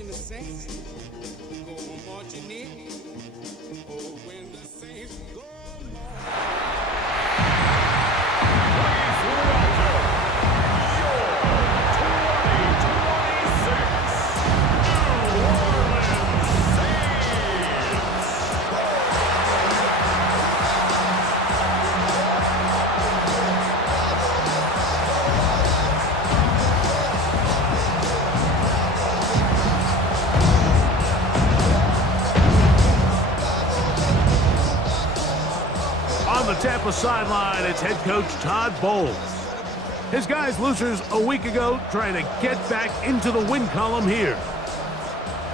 when the saints go marching in. Oh, when the saints go On the Tampa sideline, it's head coach Todd Bowles. His guys losers a week ago trying to get back into the win column here.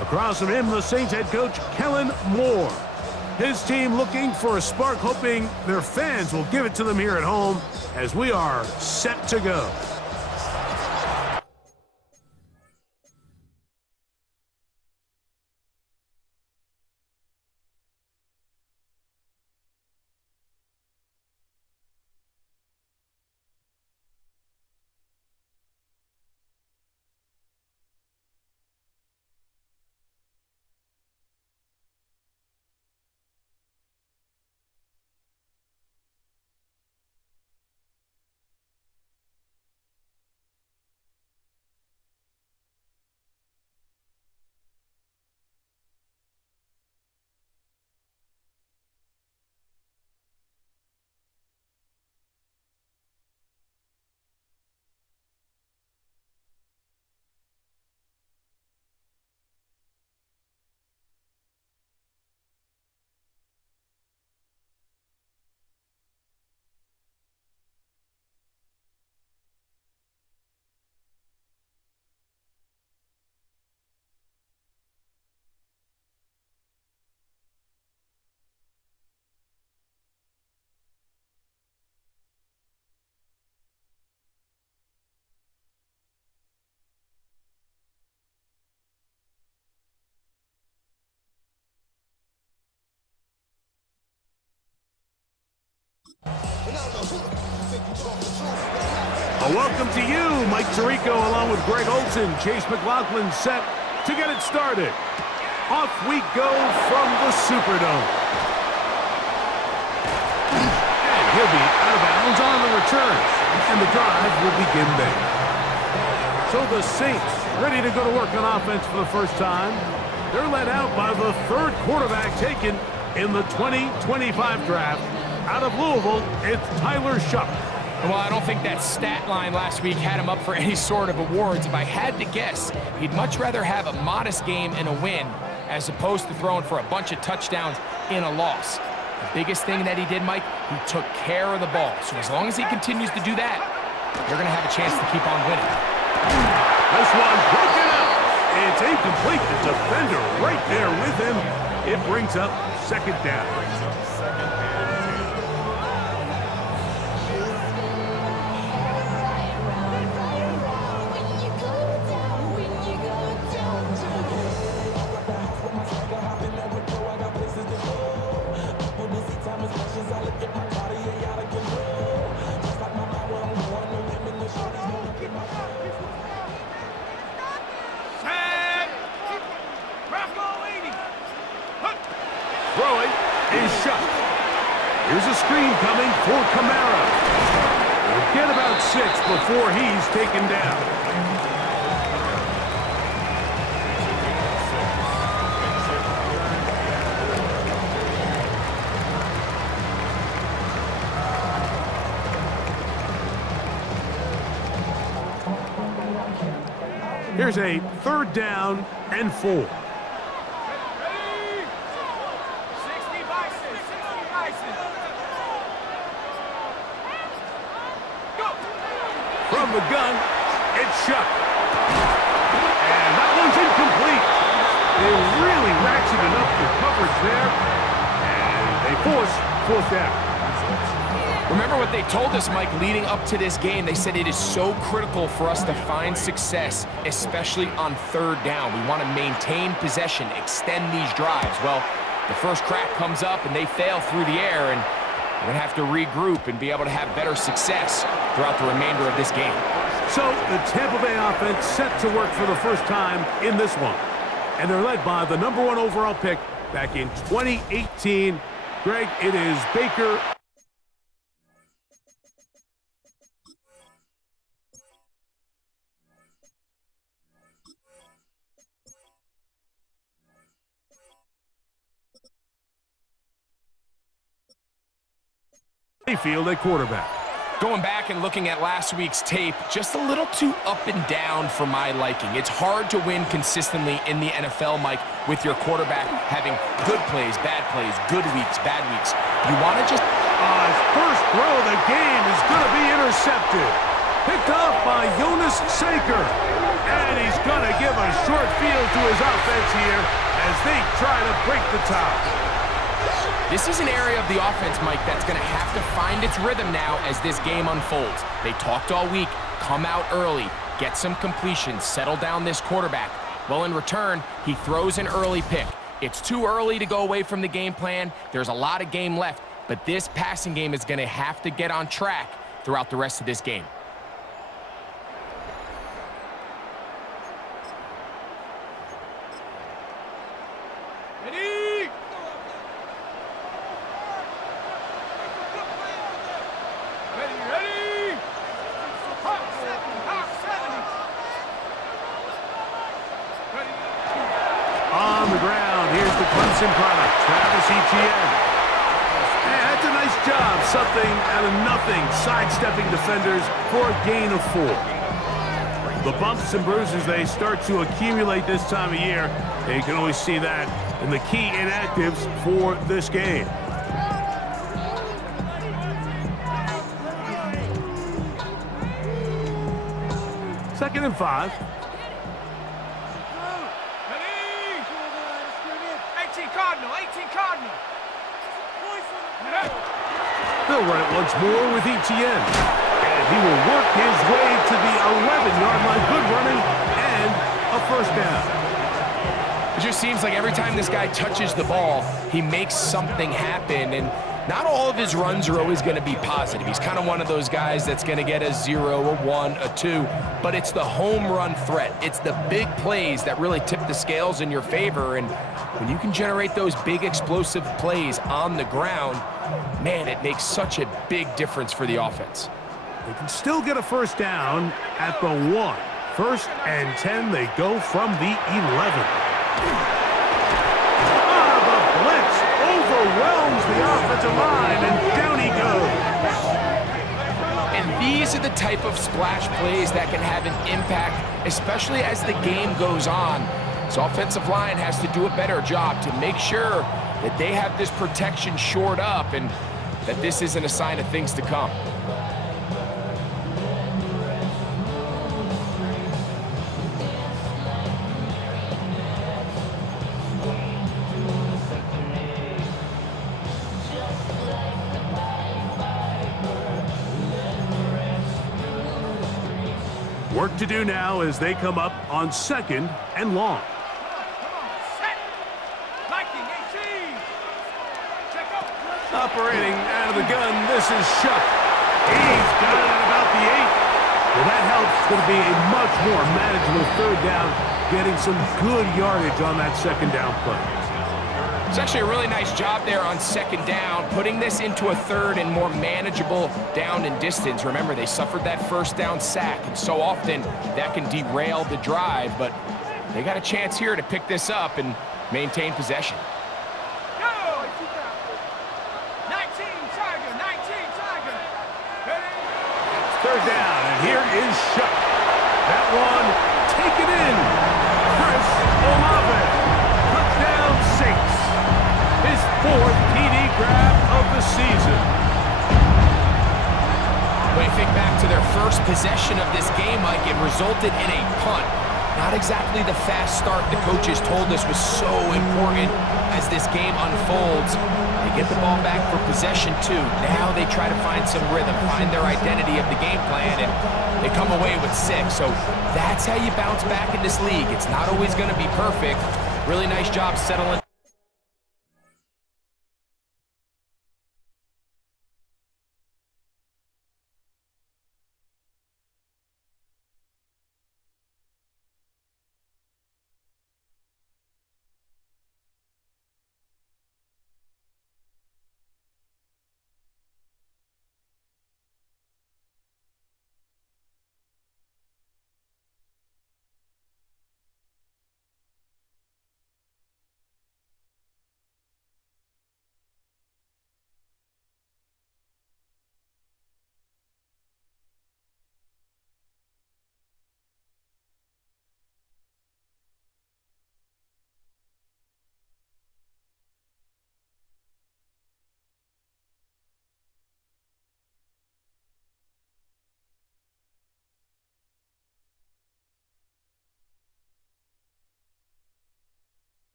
Across from him, the Saints head coach Kellen Moore. His team looking for a spark, hoping their fans will give it to them here at home as we are set to go. A welcome to you, Mike Tirico, along with Greg Olson, Chase McLaughlin, set to get it started. Off we go from the Superdome. And he'll be out of bounds on the return, and the drive will begin there. So the Saints ready to go to work on offense for the first time. They're led out by the third quarterback taken in the 2025 draft. Out of Louisville, it's Tyler Shuck. Well, I don't think that stat line last week had him up for any sort of awards. If I had to guess, he'd much rather have a modest game and a win as opposed to throwing for a bunch of touchdowns in a loss. The biggest thing that he did, Mike, he took care of the ball. So as long as he continues to do that, they're going to have a chance to keep on winning. This one broken up. It's incomplete. The defender right there with him. It brings up second down. Throwing is Shuck. Here's a screen coming for Kamara. We'll get about 6 before he's taken down. Here's a 3rd down and 4. From the gun, it's Shuck. And that one's incomplete. They really ratcheted up the coverage there. And they force 4th down. Remember what they told us, Mike, leading up to this game. They said it is so critical for us to find success, especially on 3rd down. We want to maintain possession, extend these drives. Well, the first crack comes up and they fail through the air, and we're going to have to regroup and be able to have better success throughout the remainder of this game. So the Tampa Bay offense set to work for the first time in this one. and they're led by the #1 overall pick back in 2018. Greg, it is Baker. Field at quarterback. Going back and looking at last week's tape, just a little too up and down for my liking. It's hard to win consistently in the NFL, Mike, with your quarterback having good plays, good weeks, bad weeks. You want to just... His first throw of the game is going to be intercepted. Picked off by Jonas Saker. And he's going to give a short field to his offense here as they try to break the tie. This is an area of the offense, Mike, that's going to have to find its rhythm now as this game unfolds. They talked all week, come out early, get some completions, settle down this quarterback. Well, in return, he throws an early pick. It's too early to go away from the game plan. There's a lot of game left, but this passing game is going to have to get on track throughout the rest of this game. On the ground, here's the Clemson product, Travis Etienne. Yeah, that's a nice job, something out of nothing, sidestepping defenders for a gain of 4. The bumps and bruises, they start to accumulate this time of year. You can always see that in the key inactives for this game. Second and 5. They'll run it once more with Etienne. And he will work his way to the 11-yard line. Good running and a first down. It just seems like every time this guy touches the ball, he makes something happen. And not all of his runs are always going to be positive. He's kind of one of those guys that's going to get a 0, a 1, a 2. But it's the home run threat. It's the big plays that really tip the scales in your favor. And when you can generate those big explosive plays on the ground, man, it makes such a big difference for the offense. They can still get a first down at the 1. 1st and 10, they go from the 11. The blitz overwhelms the offensive line, and down he goes. And these are the type of splash plays that can have an impact, especially as the game goes on. So offensive line has to do a better job to make sure that they have this protection shored up and that this isn't a sign of things to come. Work to do now as they come up on 2nd and long. Operating out of the gun, this is Shuck. He's got it at about the 8. Well, that helps. It's going to be a much more manageable 3rd down, getting some good yardage on that 2nd down play. It's actually a really nice job there on 2nd down, putting this into a 3rd and more manageable down and distance. Remember, they suffered that 1st down sack, and so often that can derail the drive, but they got a chance here to pick this up and maintain possession. 3rd down, and here is Shuck. That one taken in. Chris Olave, touchdown 6. His 4th TD grab of the season. When you think back to their first possession of this game, Mike, it resulted in a punt. Not exactly the fast start the coaches told us was so important as this game unfolds. They get the ball back for possession 2. Now they try to find some rhythm, find their identity of the game plan, and they come away with 6. So that's how you bounce back in this league. It's not always going to be perfect. Really nice job settling.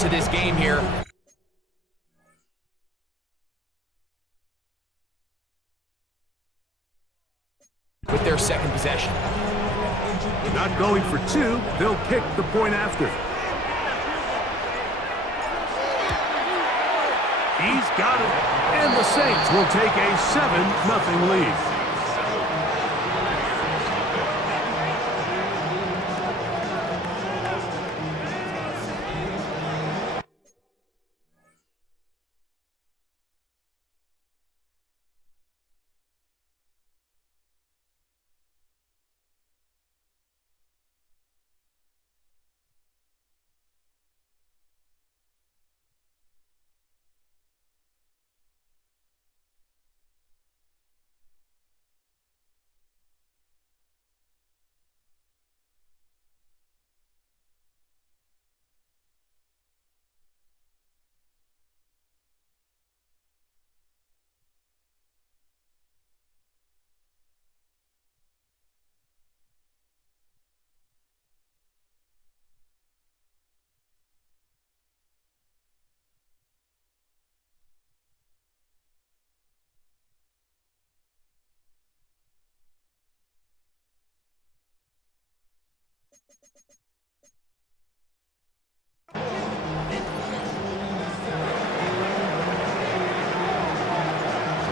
to this game here. With their second possession. Not going for two, they'll kick the point after. He's got it, and the Saints will take a 7-0 lead.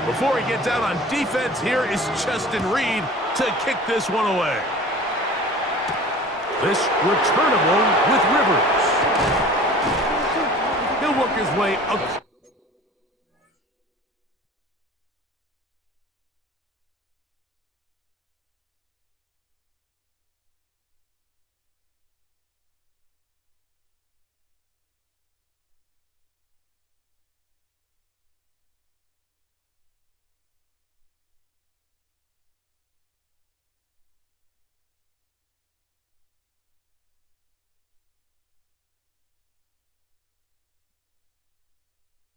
Before he gets out on defense, here is Justin Reed to kick this one away. This returnable with Rivers. He'll work his way up.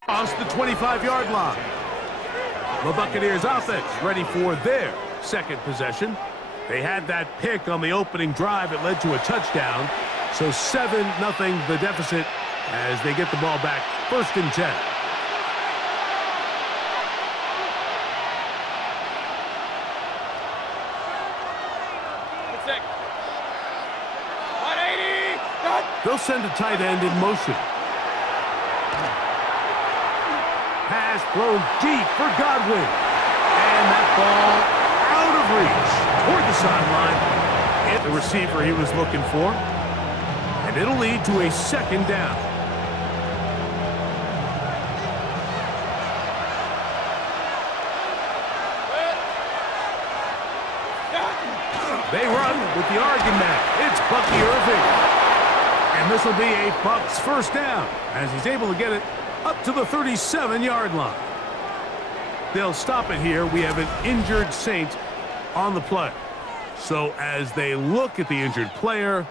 Across the 25-yard line. The Buccaneers offense ready for their second possession. They had that pick on the opening drive. It led to a touchdown. So 7-0 the deficit as they get the ball back. 1st and 10. They'll send a tight end in motion. Pass thrown deep for Godwin. And that ball out of reach toward the sideline. The receiver he was looking for. And it'll lead to a 2nd down. They run with the Oregon man. It's Bucky Irving. And this will be a Bucs 1st down as he's able to get it up to the 37-yard line. They'll stop it here. We have an injured Saint on the play. So as they look at the injured player,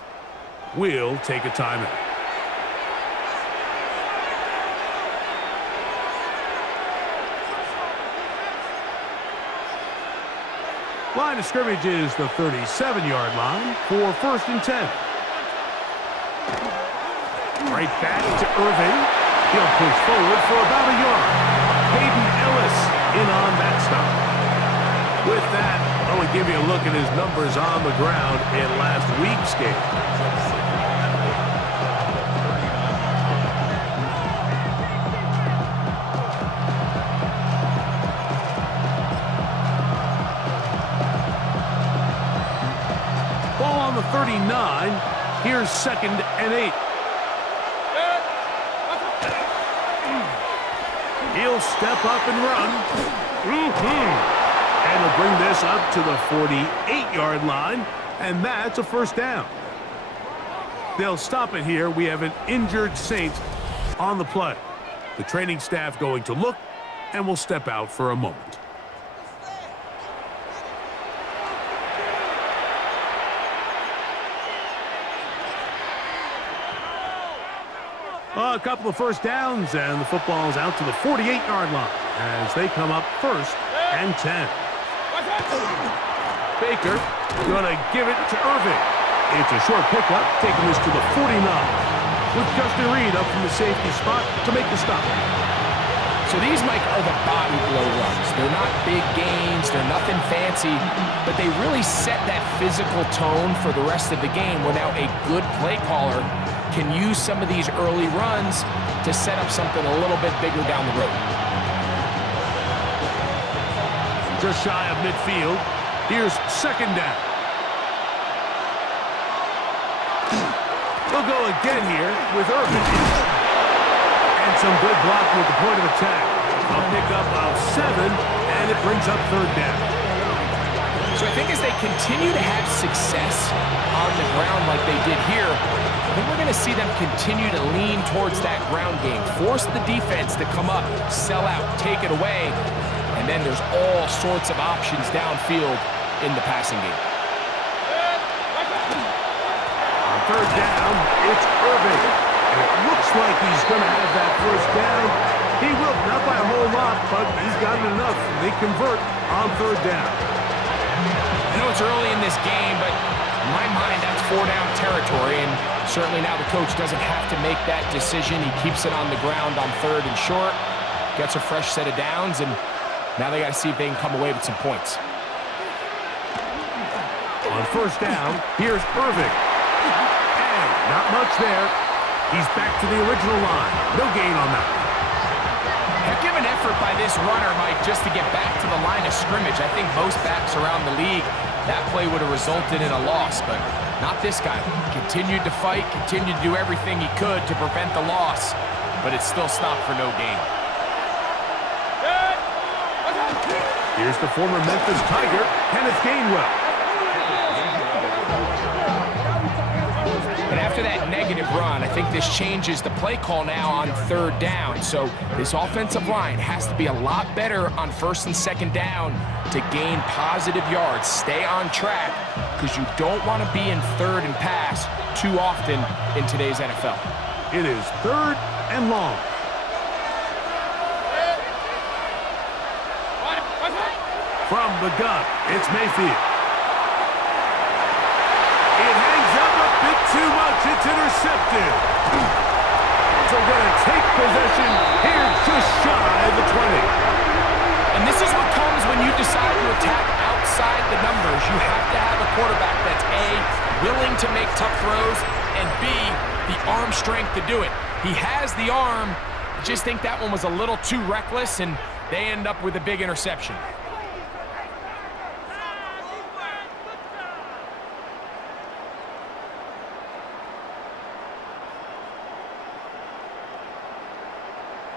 we'll take a timeout. Line of scrimmage is the 37-yard line for 1st and 10. Right back to Irving. He'll push forward for about a yard. Hayden Ellis in on that stop. With that, I want to give you a look at his numbers on the ground in last week's game. Ball on the 39. Here's 2nd and 8. He'll step up and run. And he'll bring this up to the 48-yard line, and that's a 1st down. They'll stop it here. We have an injured Saint on the play. The training staff going to look, and will step out for a moment. A couple of 1st downs, and the football's out to the 48-yard line as they come up 1st and 10. Baker going to give it to Irving. It's a short pickup, taking this to the 49. with Justin Reed up from the safety spot to make the stop. So these, Mike, are the body blow runs. They're not big gains, they're nothing fancy, but they really set that physical tone for the rest of the game where now a good play caller can use some of these early runs to set up something a little bit bigger down the road. Just shy of midfield. Here's second down. We'll go again here with Irvin. And some good blocking at the point of attack. A pickup of 7, and it brings up third down. So I think as they continue to have success on the ground like they did here, I think we're going to see them continue to lean towards that ground game. Force the defense to come up, sell out, take it away, and then there's all sorts of options downfield in the passing game. On third down, it's Irvin. And it looks like he's going to have that first down. He will, not by a whole lot, but he's gotten enough. They convert on third down. I know it's early in this game, but in my mind, that's 4-down territory, and certainly now the coach doesn't have to make that decision. He keeps it on the ground on third and short, gets a fresh set of downs, and now they got to see if they can come away with some points. On first down, here's Irving. And not much there. He's back to the original line. No gain on that. Heck of an effort by this runner, Mike, just to get back to the line of scrimmage. I think most backs around the league, that play would have resulted in a loss, but not this guy. Continued to fight, continued to do everything he could to prevent the loss, but it still stopped for no gain. Here's the former Memphis Tiger, Kenneth Gainwell. And after that negative run, I think this changes the play call now on third down. So this offensive line has to be a lot better on first and second down to gain positive yards. Stay on track because you don't want to be in third and pass too often in today's NFL. It is third and long. From the gun, it's Mayfield. It hangs up a bit too much. It's intercepted. So we're going to take possession here just shy of the 20. And this is what comes when you decide to attack outside the numbers. You have to have a quarterback that's A, willing to make tough throws, and B, the arm strength to do it. He has the arm. I just think that one was a little too reckless, and they end up with a big interception.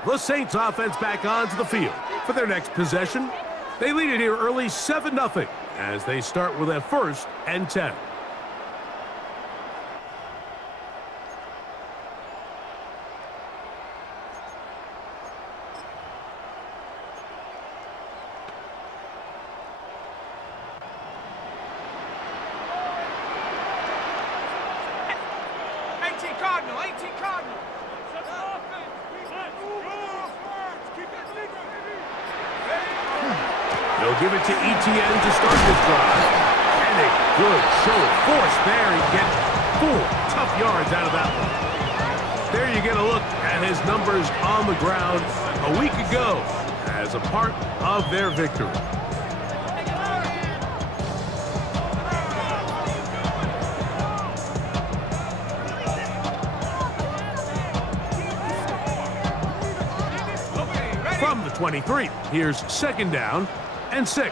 The Saints offense back onto the field for their next possession. They lead it here early 7-0 as they start with a 1st and 10. They'll give it to Etienne to start this drive. And a good show of force there. He gets 4 tough yards out of that one. There you get a look at his numbers on the ground a week ago as a part of their victory. From the 23, here's second down and 6.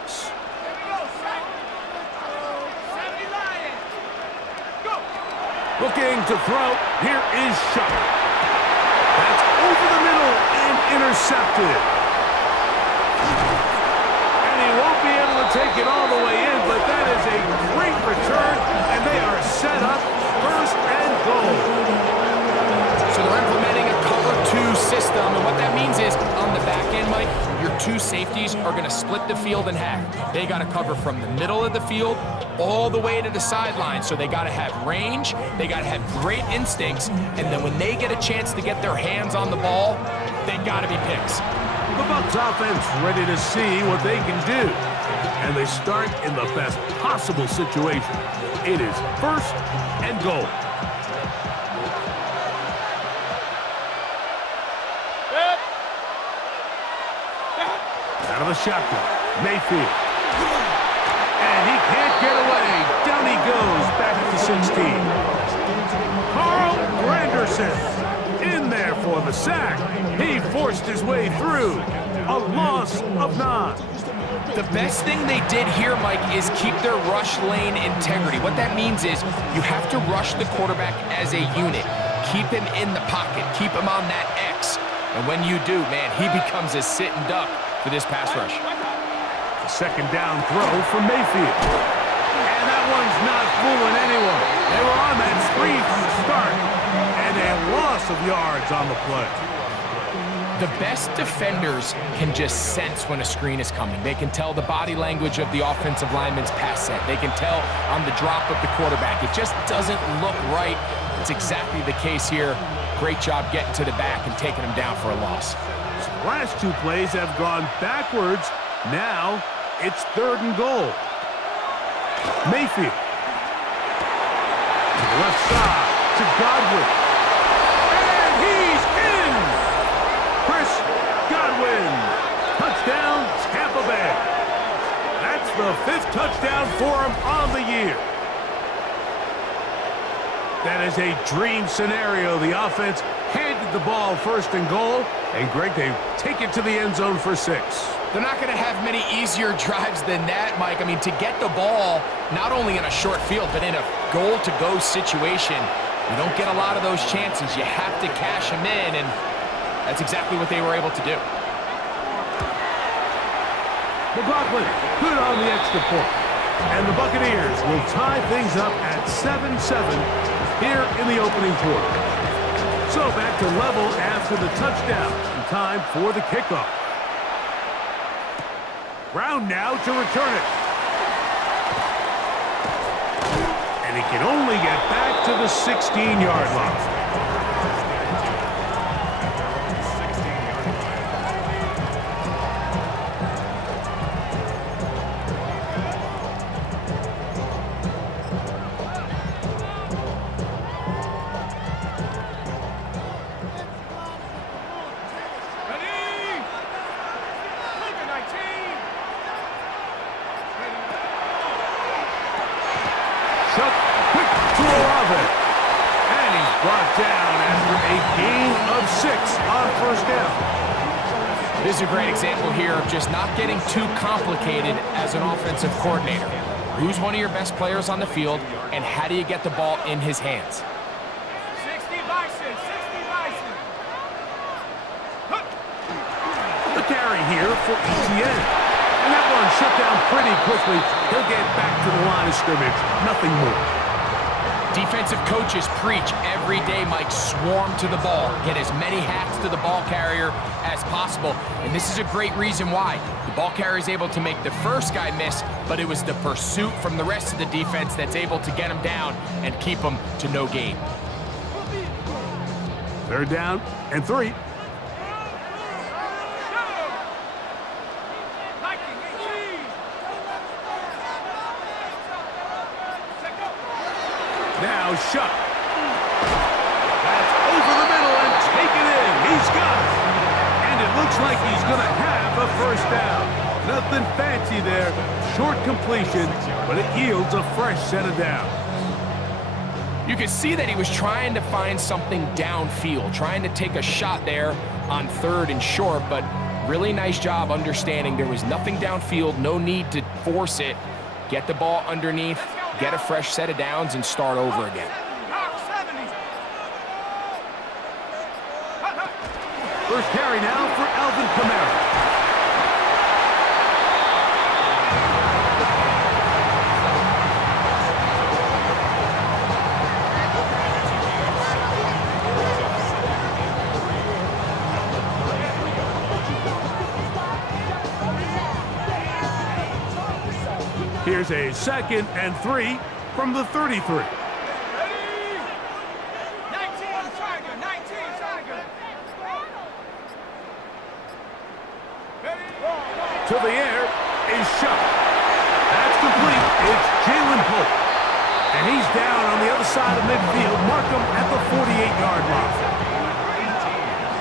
Looking to throw. Here is Shuck. That's over the middle and intercepted. And he won't be able to take it all the way in, but that is a great return, and they are set up 1st and goal. So they're implementing a cover 2 system, and what that means is on the back end, Mike, your 2 safeties are going to split the field in half. They got to cover from the middle of the field all the way to the sideline. So they got to have range, they got to have great instincts, and then when they get a chance to get their hands on the ball, they got to be picks. The Bucs offense ready to see what they can do. And they start in the best possible situation. It is 1st and goal. out of the shotgun. Mayfield. And he can't get away. Down he goes, back at the 16. Carl Granderson in there for the sack. He forced his way through. A loss of 9. The best thing they did here, Mike, is keep their rush lane integrity. What that means is you have to rush the quarterback as a unit. Keep him in the pocket. Keep him on that X. And when you do, man, he becomes a sit and duck for this pass rush. The second down throw for Mayfield. And that one's not fooling anyone. They were on that screen from the start. And a loss of yards on the play. The best defenders can just sense when a screen is coming. They can tell the body language of the offensive lineman's pass set. They can tell on the drop of the quarterback. It just doesn't look right. It's exactly the case here. Great job getting to the back and taking him down for a loss. The last 2 plays have gone backwards. Now it's 3rd and goal. Mayfield. To the left side. To Godwin. And he's in! Chris Godwin. Touchdown, Tampa Bay. That's the 5th touchdown for him on the year. That is a dream scenario. The offense handed the ball 1st and goal. And Greg, they take it to the end zone for 6. They're not going to have many easier drives than that, Mike. I mean, to get the ball, not only in a short field, but in a goal-to-go situation, you don't get a lot of those chances. You have to cash them in, and that's exactly what they were able to do. McLaughlin, good on the extra point. And the Buccaneers will tie things up at 7-7 here in the opening quarter. So back to level after the touchdown. And time for the kickoff. Brown now to return it. And he can only get back to the 16-yard line. This is a great example here of just not getting too complicated as an offensive coordinator. Who's one of your best players on the field, and how do you get the ball in his hands? 60 Bison, 60 Bison. The carry here for ETN. And that one shut down pretty quickly. He'll get back to the line of scrimmage. Nothing more. Defensive coaches preach every day, Mike, swarm to the ball. Get as many hacks to the ball carrier as possible. And this is a great reason why. The ball carrier is able to make the first guy miss, but it was the pursuit from the rest of the defense that's able to get him down and keep him to no gain. 3rd down and 3. Now Shuck. That's over the middle and taken in. He's got it. And it looks like he's going to have a 1st down. Nothing fancy there. Short completion, but it yields a fresh set of downs. You could see that he was trying to find something downfield, trying to take a shot there on 3rd and short, but really nice job understanding there was nothing downfield, no need to force it. Get the ball underneath, get a fresh set of downs, and start over again. First carry now for Alvin Kamara. Here's a 2nd and 3 from the 33. To the air is Shuck. That's complete. It's Jalen Pope. And he's down on the other side of midfield. Mark him at the 48-yard line.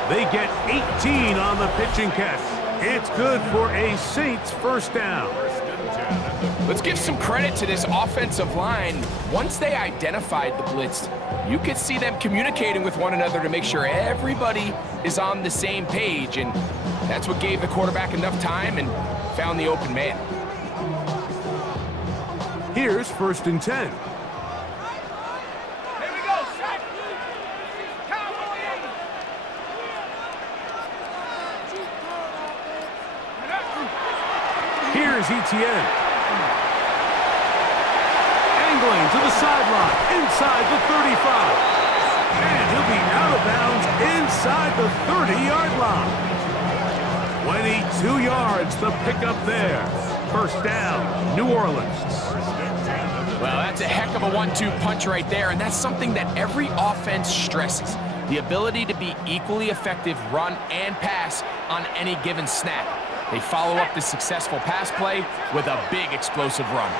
They get 18 on the pitch and catch. It's good for a Saints first down. Let's give some credit to this offensive line. Once they identified the blitz, you could see them communicating with one another to make sure everybody is on the same page, and that's what gave the quarterback enough time and found the open man. Here's 1st and 10. Here's Etienne. Angling to the sideline, inside the 35. And he'll be out of bounds inside the 30-yard line. 22 yards, the pickup there. First down, New Orleans. Well, that's a heck of a 1-2 punch right there, and that's something that every offense stresses. The ability to be equally effective run and pass on any given snap. They follow up the successful pass play with a big explosive run.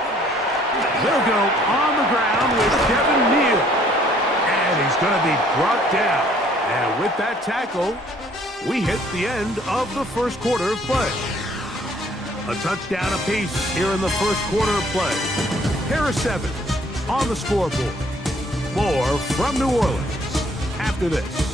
They'll go on the ground with Devin Neal. And he's going to be brought down. And with that tackle, we hit the end of the first quarter of play. A touchdown apiece here in the first quarter of play. Pair of sevens on the scoreboard. More from New Orleans after this.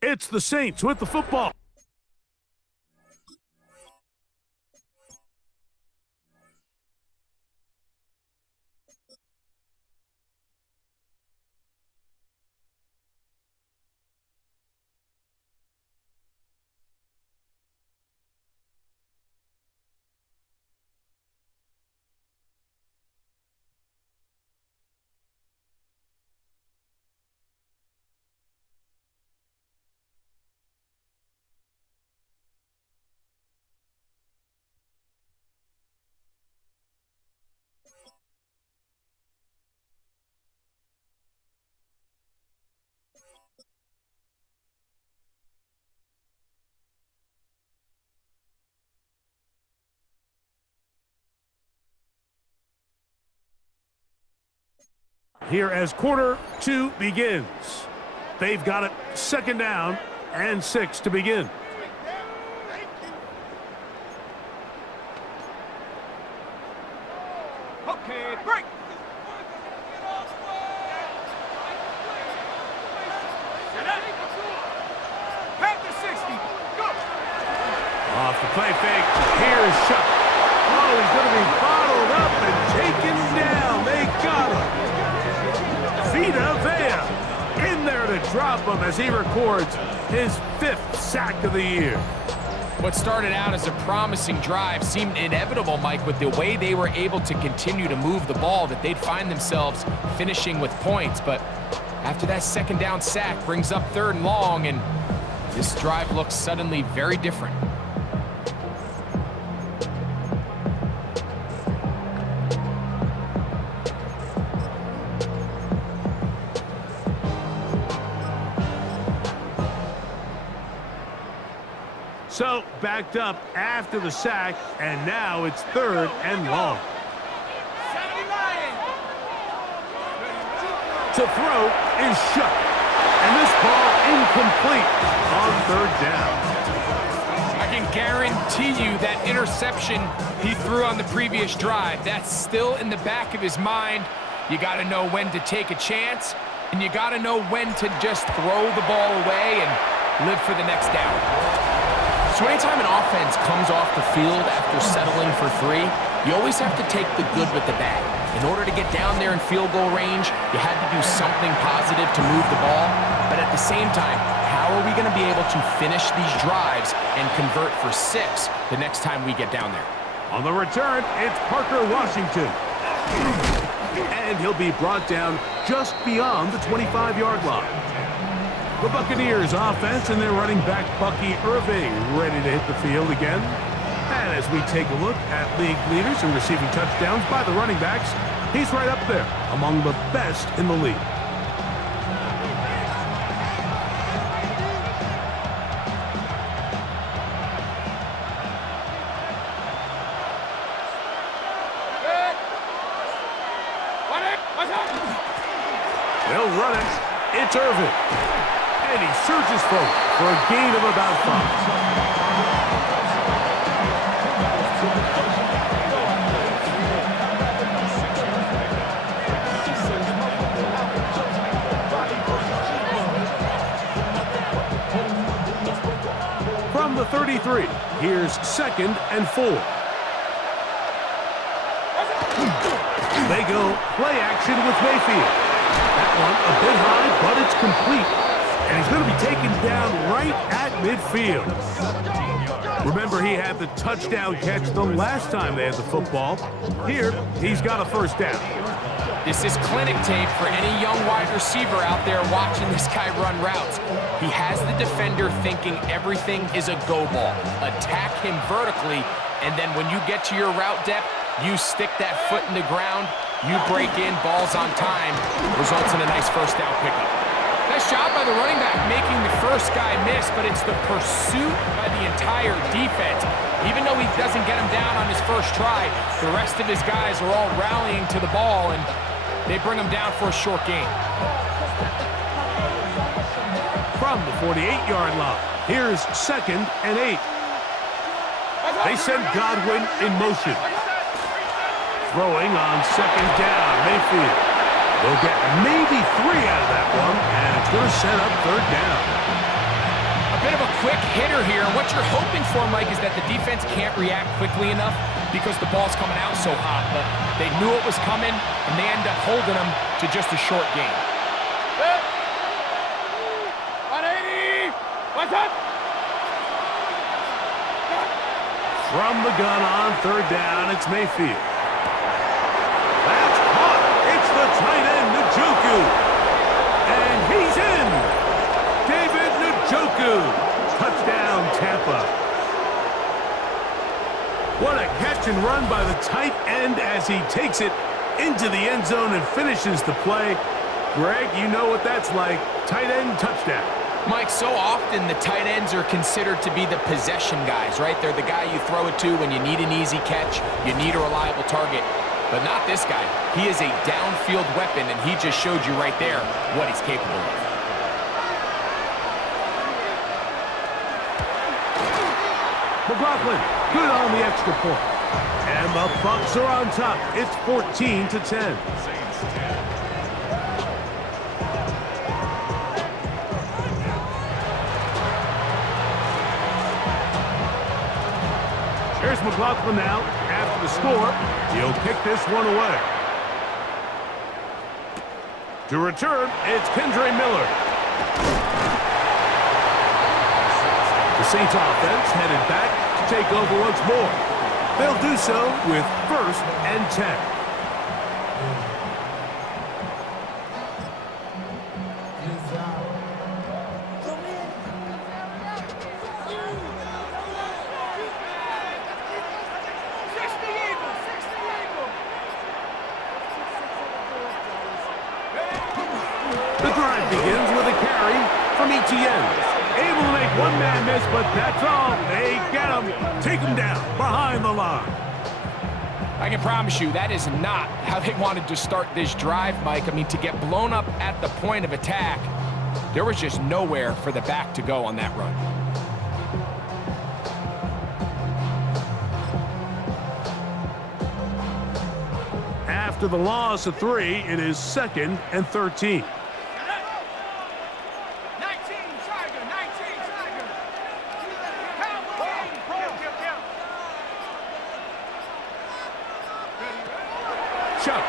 It's the Saints with the football. Here as quarter two begins. They've got it 2nd down and 6 to begin. Okay, break. Back to 60. Go. Off the play fake. Here's Shuck. Oh, he's going to be bottled up and taken down. They got him. Vita Vea in there to drop him as he records his 5th sack of the year. What started out as a promising drive seemed inevitable, Mike, with the way they were able to continue to move the ball, that they'd find themselves finishing with points. But after that 2nd down sack brings up 3rd and long, and this drive looks suddenly very different. So backed up after the sack, and now it's 3rd and long. To throw is Shuck, and this ball incomplete on 3rd down. I can guarantee you that interception he threw on the previous drive, that's still in the back of his mind. You got to know when to take a chance, and you got to know when to just throw the ball away and live for the next down. So anytime an offense comes off the field after settling for 3, you always have to take the good with the bad. In order to get down there in field goal range, you had to do something positive to move the ball. But at the same time, how are we going to be able to finish these drives and convert for 6 the next time we get down there? On the return, it's Parker Washington. And he'll be brought down just beyond the 25-yard line. The Buccaneers offense and their running back Bucky Irving ready to hit the field again. And as we take a look at league leaders in receiving touchdowns by the running backs, he's right up there among the best in the league. run it. It's Irvin. And he surges forward for a gain of about 5. From the 33, here's 2nd and 4. They go play action with Mayfield. That one a bit high, but it's complete. And he's going to be taken down right at midfield. Remember, he had the touchdown catch the last time they had the football. Here, he's got a first down. This is clinic tape for any young wide receiver out there watching this guy run routes. He has the defender thinking everything is a go ball. Attack him vertically, and then when you get to your route depth, you stick that foot in the ground, you break in, balls on time, results in a nice first down pickup. Nice job by the running back making the first guy miss, but it's the pursuit by the entire defense. Even though he doesn't get him down on his first try, the rest of his guys are all rallying to the ball, and they bring him down for a short gain. From the 48-yard line, here's 2nd and 8. They send Godwin in motion. Throwing on 2nd down, Mayfield. They'll get maybe 3 out of that one, and it's going to set up 3rd down. A bit of a quick hitter here. What you're hoping for, Mike, is that the defense can't react quickly enough because the ball's coming out so hot. But they knew it was coming, and they end up holding them to just a short gain. 180! What's up? From the gun on 3rd down, it's Mayfield. That's caught. It's the tight end, Njoku. And he's in. David Njoku. Touchdown, Tampa. What a catch and run by the tight end as he takes it into the end zone and finishes the play. Greg, you know what that's like. Tight end touchdown. Mike, so often the tight ends are considered to be the possession guys, right? They're the guy you throw it to when you need an easy catch, you need a reliable target. But not this guy. He is a downfield weapon, and he just showed you right there what he's capable of. McLaughlin, good on the extra point. And the Bucs are on top. It's 14-10. Here's McLaughlin now. After the score, he'll kick this one away. To return, it's Kendre Miller. The Saints offense headed back to take over once more. They'll do so with 1st and 10. The drive begins with a carry from Etienne. Able to make one man miss, but that's all. They get him, take him down behind the line. I can promise you that is not how they wanted to start this drive, Mike. I mean, to get blown up at the point of attack, there was just nowhere for the back to go on that run. After the loss of 3, it is 2nd and 13. 19, Tiger, 19, Tiger. Count. Chuck.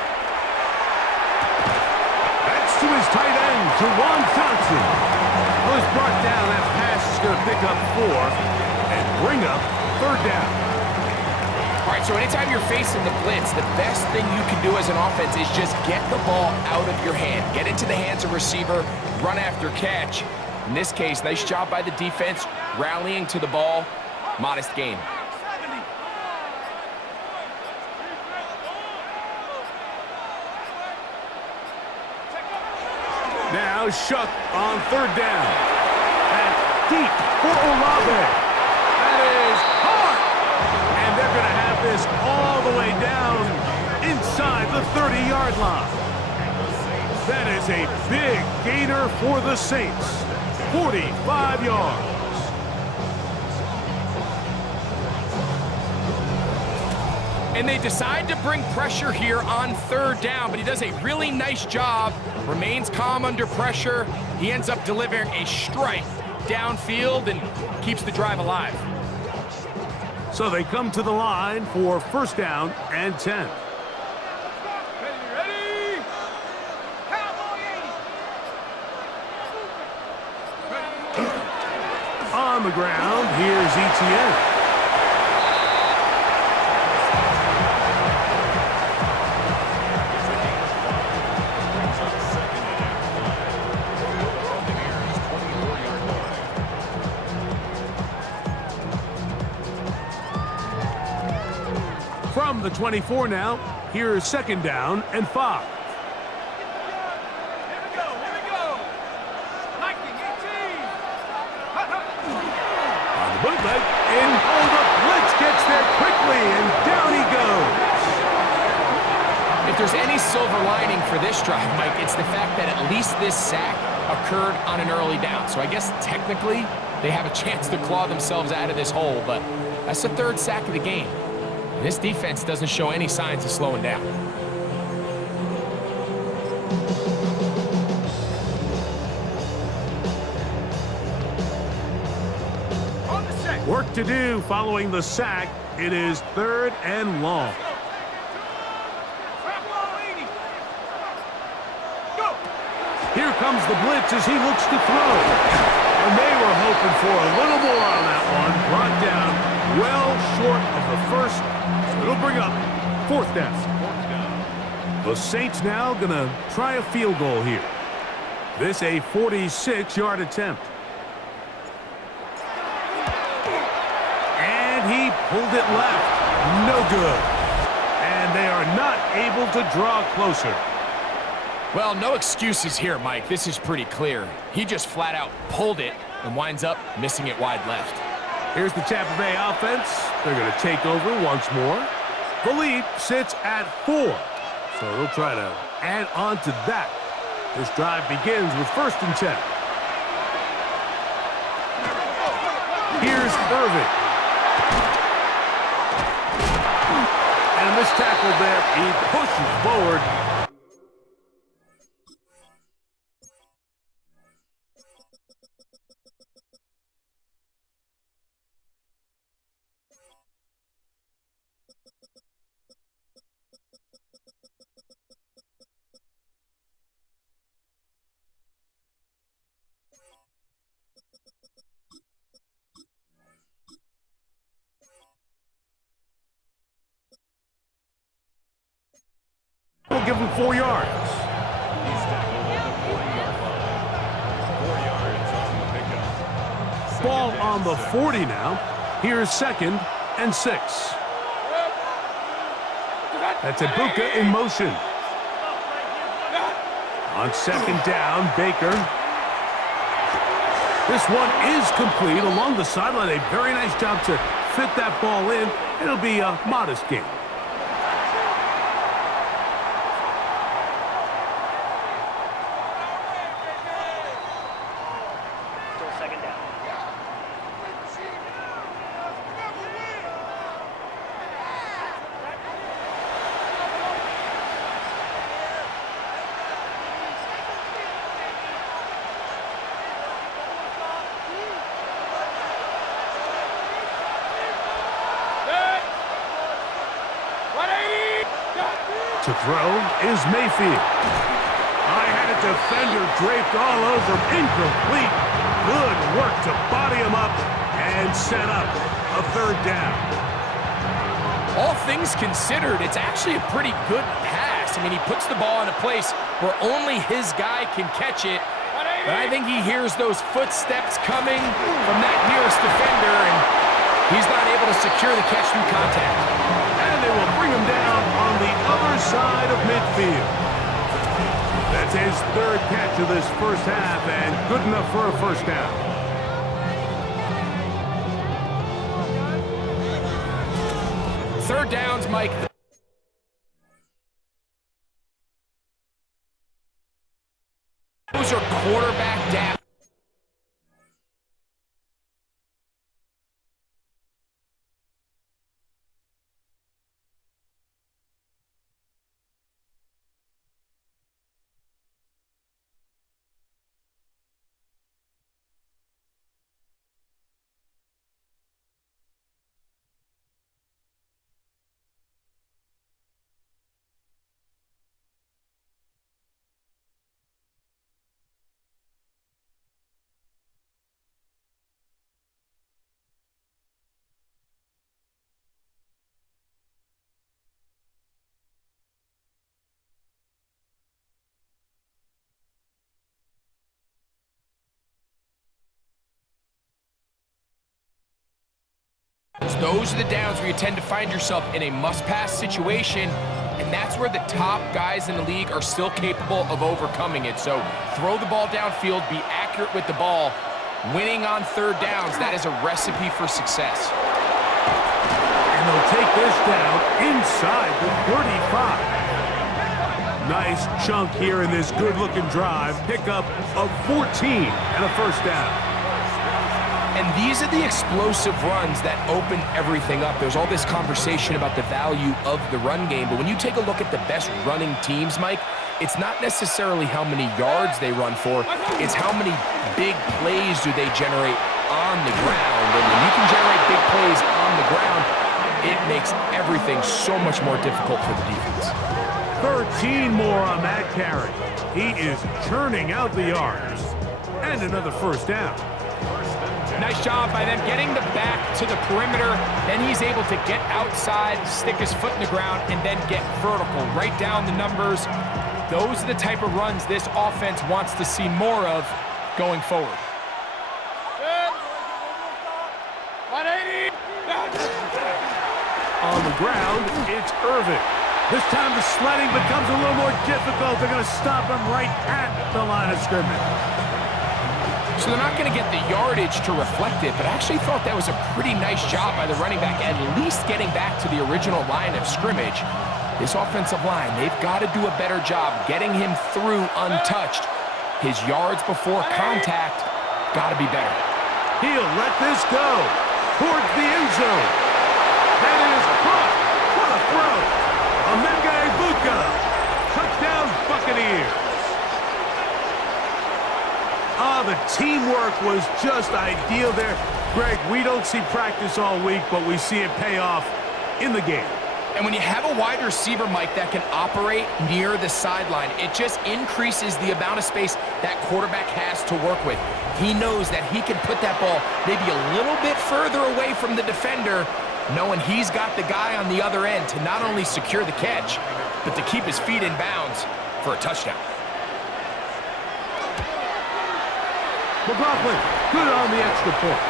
That's to his tight end, Juwan Johnson. Well, he's brought down. That pass is going to pick up 4 and bring up 3rd down. All right, so anytime you're facing the blitz, the best thing you can do as an offense is just get the ball out of your hand. Get into the hands of receiver, run after catch. In this case, nice job by the defense, rallying to the ball. Modest gain. Now Shuck on 3rd down. That's deep for Olave. That is hard. And they're going to have this all the way down inside the 30-yard line. That is is a big gainer for the Saints. 45 yards. And they decide to bring pressure here on third down, but he does a really nice job, remains calm under pressure. He ends up delivering a strike downfield and keeps the drive alive. So they come to the line for first down and 10. Ready? Cowboy 80. On the ground, here's ETN. From the 24 now, here's second down and 5. Here we go. Lightning 18. On the bootleg, and the blitz gets there quickly, and down he goes. If there's any silver lining for this drive, Mike, it's the fact that at least this sack occurred on an early down. So I guess technically they have a chance to claw themselves out of this hole, but that's the third sack of the game. And this defense doesn't show any signs of slowing down. On the set. Work to do following the sack. It is third and long. Cowboy 80. Go. Here comes the blitz as he looks to throw. And they were hoping for a little more on that one. Brought down well short of the first. It'll bring up fourth down. The Saints now going to try a field goal here. This a 46-yard attempt. And he pulled it left. No good. And they are not able to draw closer. Well, no excuses here, Mike. This is pretty clear. He just flat out pulled it and winds up missing it wide left. Here's the Tampa Bay offense. They're going to take over once more. The lead sits at 4. So they'll try to add on to that. This drive begins with first and 10. Here's Irving. And this tackle there, he pushes forward. We'll give him 4 yards. Ball on the 40 now. Here's second and 6. That's Ibuka in motion. On second down, Baker. This one is complete along the sideline. A very nice job to fit that ball in. It'll be a modest gain. To throw is Mayfield. I had a defender draped all over him. Incomplete. Good work to body him up and set up a third down. All things considered, it's actually a pretty good pass. I mean, he puts the ball in a place where only his guy can catch it. But I think he hears those footsteps coming from that nearest defender, and he's not able to secure the catch through contact. And they will bring him down on the other side of midfield. That's his third catch of this first half, and good enough for a first down. Third downs, Mike. those are the downs where you tend to find yourself in a must-pass situation, and that's where the top guys in the league are still capable of overcoming it. So throw the ball downfield, be accurate with the ball. Winning on third downs, that is a recipe for success. And they'll take this down inside the 35. Nice chunk here in this good-looking drive. Pickup of 14 and a first down. And these are the explosive runs that open everything up. There's all this conversation about the value of the run game, but when you take a look at the best running teams, Mike, it's not necessarily how many yards they run for, it's how many big plays do they generate on the ground. And when you can generate big plays on the ground, it makes everything so much more difficult for the defense. 13 more on that carry. He is churning out the yards. And another first down. Nice job by them getting the back to the perimeter. Then he's able to get outside, stick his foot in the ground, and then get vertical. Right down the numbers. Those are the type of runs this offense wants to see more of going forward. On the ground, it's Irvin. This time the sledding becomes a little more difficult. They're going to stop him right at the line of scrimmage. So they're not going to get the yardage to reflect it, but I actually thought that was a pretty nice job by the running back, at least getting back to the original line of scrimmage. This offensive line, they've got to do a better job getting him through untouched. His yards before contact got to be better. He'll let this go towards the end zone. That is caught. What a throw. Omega Ibuka. Touchdown Buccaneers. The teamwork was just ideal there. Greg, we don't see practice all week, but we see it pay off in the game. And when you have a wide receiver, Mike, that can operate near the sideline, it just increases the amount of space that quarterback has to work with. He knows that he can put that ball maybe a little bit further away from the defender, knowing he's got the guy on the other end to not only secure the catch, but to keep his feet in bounds for a touchdown. McLaughlin, good on the extra point.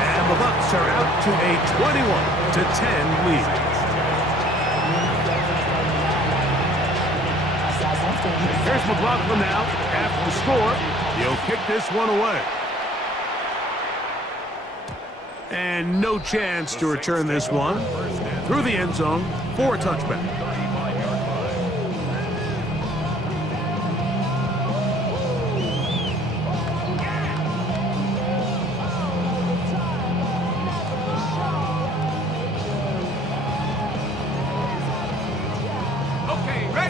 And the Bucs are out to a 21-10 lead. Here's McLaughlin now. After the score, he'll kick this one away. And no chance to return this one. Through the end zone for a touchback.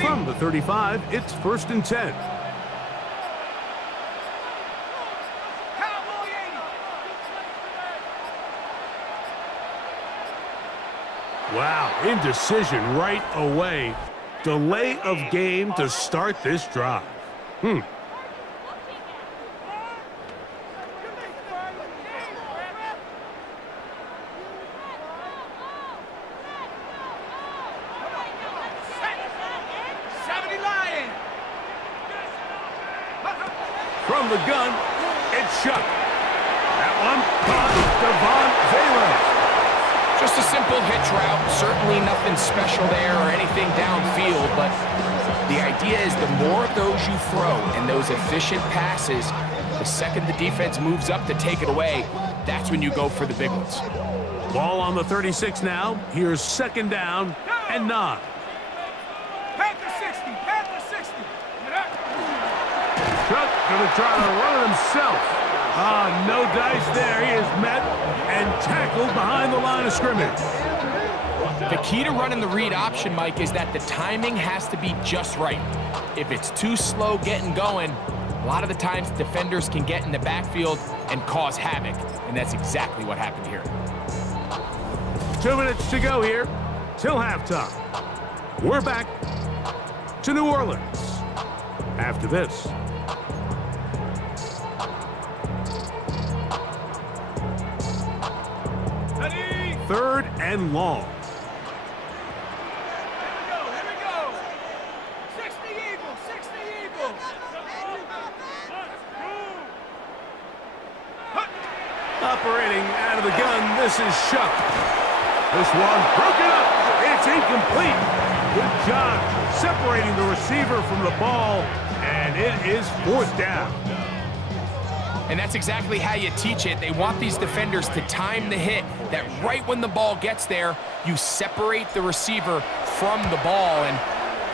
From the 35, it's 1st and 10. Wow, indecision right away. Delay of game to start this drive. From the gun, it's shot. That one caught Devon Vela. Just a simple hitch route. Certainly nothing special there or anything downfield, but the idea is the more of those you throw and those efficient passes, the second the defense moves up to take it away, that's when you go for the big ones. Ball on the 36 now. Here's 2nd down and 9. Chuck going to try to run it himself. No dice there. He is met and tackled behind the line of scrimmage. The key to running the read option, Mike, is that the timing has to be just right. If it's too slow getting going, a lot of the times defenders can get in the backfield and cause havoc, and that's exactly what happened here. 2 minutes to go here till halftime. We're back to New Orleans after this. 3rd and long. Here we go. 60 Eagles, 60 Eagles. Operating out of the gun, this is Shuck. This one broken up. It's incomplete. Good job separating the receiver from the ball, and it is fourth down. And that's exactly how you teach it. They want these defenders to time the hit, that right when the ball gets there, you separate the receiver from the ball. And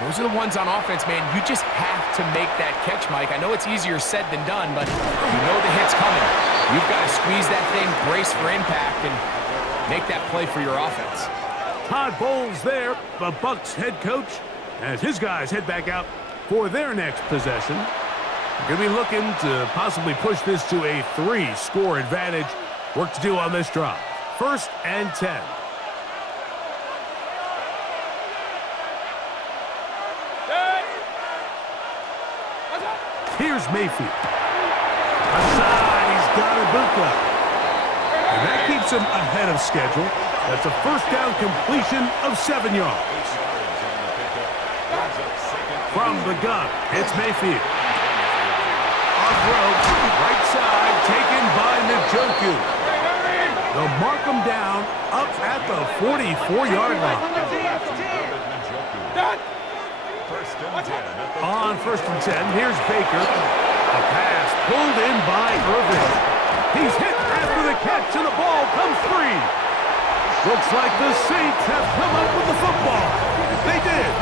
those are the ones on offense, man. You just have to make that catch, Mike. I know it's easier said than done, but you know the hit's coming. You've got to squeeze that thing, brace for impact, and make that play for your offense. Todd Bowles there, the Bucs head coach, as his guys head back out for their next possession. They're going to be looking to possibly push this to a 3-score advantage. Work to do on this drive. 1st and 10. Here's Mayfield. Aside, he's got Ibuka. And that keeps him ahead of schedule. That's a first down completion of 7 yards. From the gun, it's Mayfield. Throw, right side, taken by Njoku. They'll mark him down up at the 44-yard line. On 1st and 10, here's Baker. A pass pulled in by Irving. He's hit after the catch, and the ball comes free. Looks like the Saints have come up with the football. They did.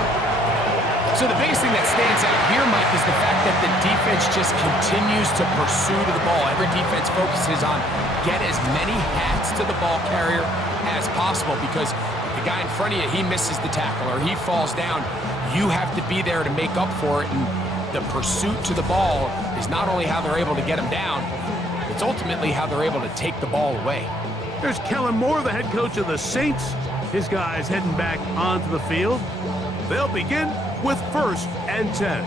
So the biggest thing that stands out here, Mike, is the fact that the defense just continues to pursue to the ball. Every defense focuses on get as many hats to the ball carrier as possible, because if the guy in front of you, he misses the tackle or he falls down, you have to be there to make up for it. And the pursuit to the ball is not only how they're able to get him down, it's ultimately how they're able to take the ball away. There's Kellen Moore, the head coach of the Saints. His guys heading back onto the field. They'll begin with 1st and 10.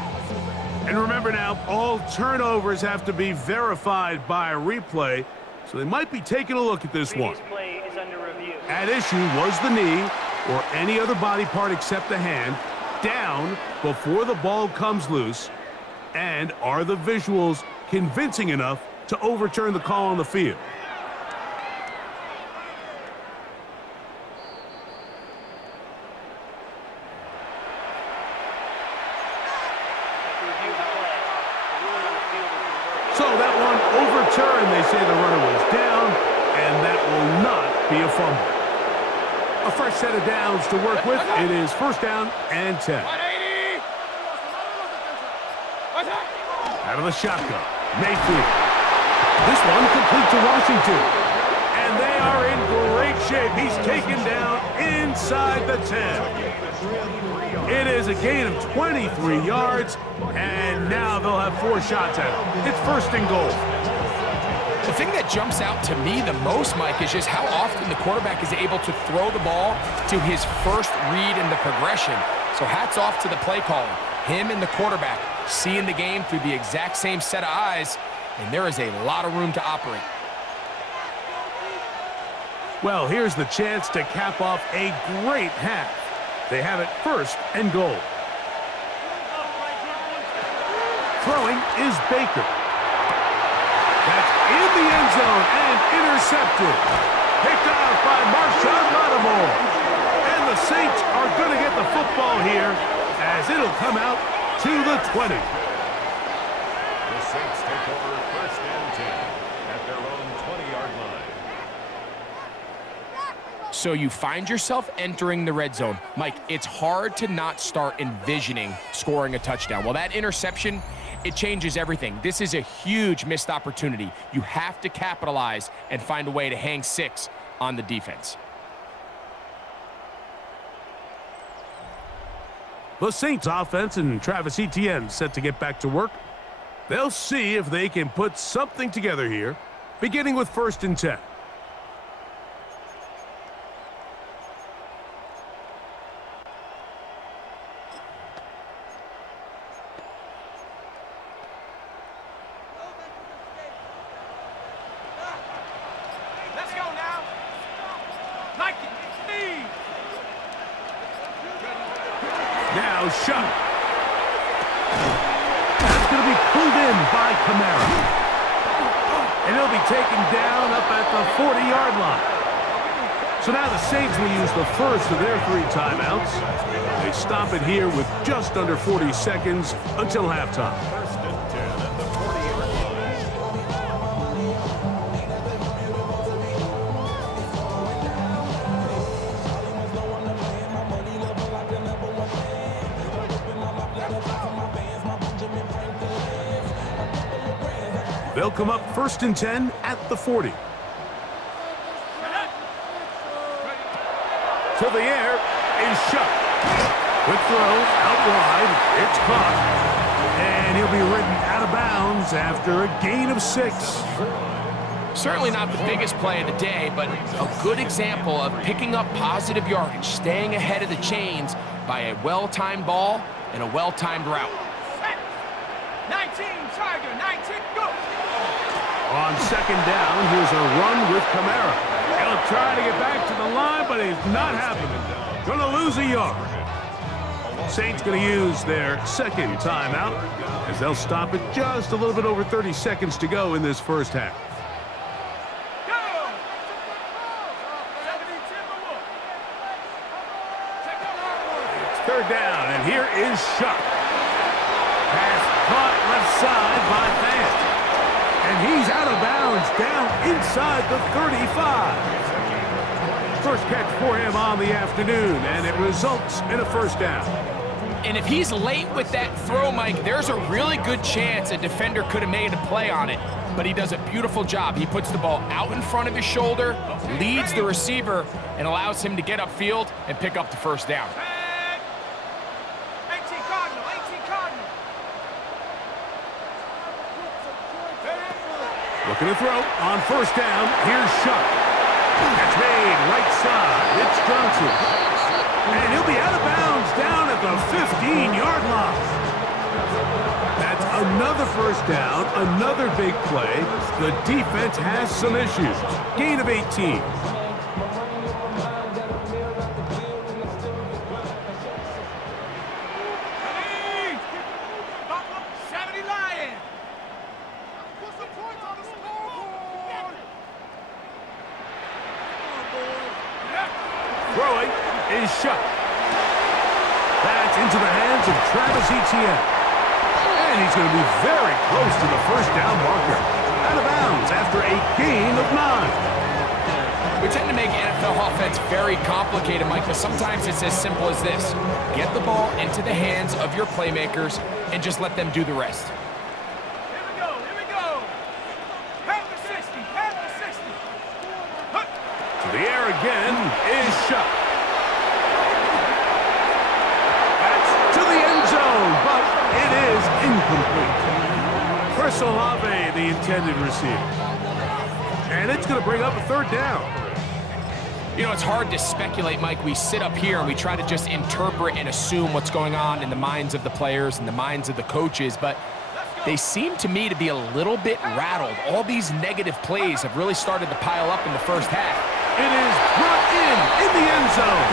And remember now, all turnovers have to be verified by a replay, so they might be taking a look at this one. Play is under review. At issue was the knee, or any other body part except the hand, down before the ball comes loose, and are the visuals convincing enough to overturn the call on the field? So that one overturned. They say the runner was down, and that will not be a fumble. A fresh set of downs to work with. It is 1st down and 10. Out of the shotgun, Mayfield. This one complete to Washington. And they are in great shape. He's taken down inside the 10. It is a gain of 23 yards, and now they'll have 4 shots at it. It's 1st and goal. The thing that jumps out to me the most, Mike, is just how often the quarterback is able to throw the ball to his first read in the progression. So hats off to the play caller. Him and the quarterback seeing the game through the exact same set of eyes, and there is a lot of room to operate. Well, here's the chance to cap off a great half. They have it 1st and goal. Throwing is Baker. That's in the end zone and intercepted. Picked off by Marshawn Lattimore. And the Saints are going to get the football here as it'll come out to the 20. The Saints take over 1st and 10 at their own 20-yard line. So you find yourself entering the red zone. Mike, it's hard to not start envisioning scoring a touchdown. Well, that interception, it changes everything. This is a huge missed opportunity. You have to capitalize and find a way to hang 6 on the defense. The Saints offense and Travis Etienne set to get back to work. They'll see if they can put something together here, beginning with 1st and 10. Let's go now. Like it. Lead. Now shot. That's going to be pulled in by Kamara. And he'll be taken down up at the 40-yard line. So now the Saints will use the first of their 3 timeouts. They stop it here with just under 40 seconds until halftime. First and 10 at the 40-yard line. They'll come up first and 10 at the 40. To the air is shot. Quick throw out wide. It's caught. And he'll be ridden out of bounds after a gain of 6. Certainly not the biggest play of the day, but a good example of picking up positive yardage, staying ahead of the chains by a well-timed ball and a well-timed route. 19, Tiger, 19, go! On second down, here's a run with Kamara. He'll try to get back to the line, but it's not happening. Gonna lose a yard. Saints gonna use their second timeout as they'll stop it just a little bit over 30 seconds to go in this first half. Go! 70 Timberwolves. Third down, and here is Shuck. Pass caught left side by Fant. And he's out of bounds down inside the 35. First catch for him on the afternoon, and it results in a first down. And if he's late with that throw, Mike, there's a really good chance a defender could have made a play on it. But he does a beautiful job. He puts the ball out in front of his shoulder, leads the receiver, and allows him to get upfield and pick up the first down. 18 Cardinal, 18 Cardinal. Looking to throw on first down. Here's Shuck. That's made right side. It's Johnson. And he'll be out of bounds down at the 15-yard line. That's another first down, another big play. The defense has some issues. Gain of 18. 70 Lion. Throwing is Shuck. That's into the hands of Travis Etienne. And he's going to be very close to the first down marker. Out of bounds after a gain of 9. We tend to make NFL offense very complicated, Mike, but sometimes it's as simple as this. Get the ball into the hands of your playmakers and just let them do the rest. Here we go, here we go. Pound the 60, pound the 60. Huh. To the air again is Shuck. That's to the end zone, but it is incomplete. Chris Olave, the intended receiver. And it's going to bring up a third down. You know, it's hard to speculate, Mike. We sit up here and we try to just interpret and assume what's going on in the minds of the players and the minds of the coaches, but they seem to me to be a little bit rattled. All these negative plays have really started to pile up in the first half. It is brought in the end zone.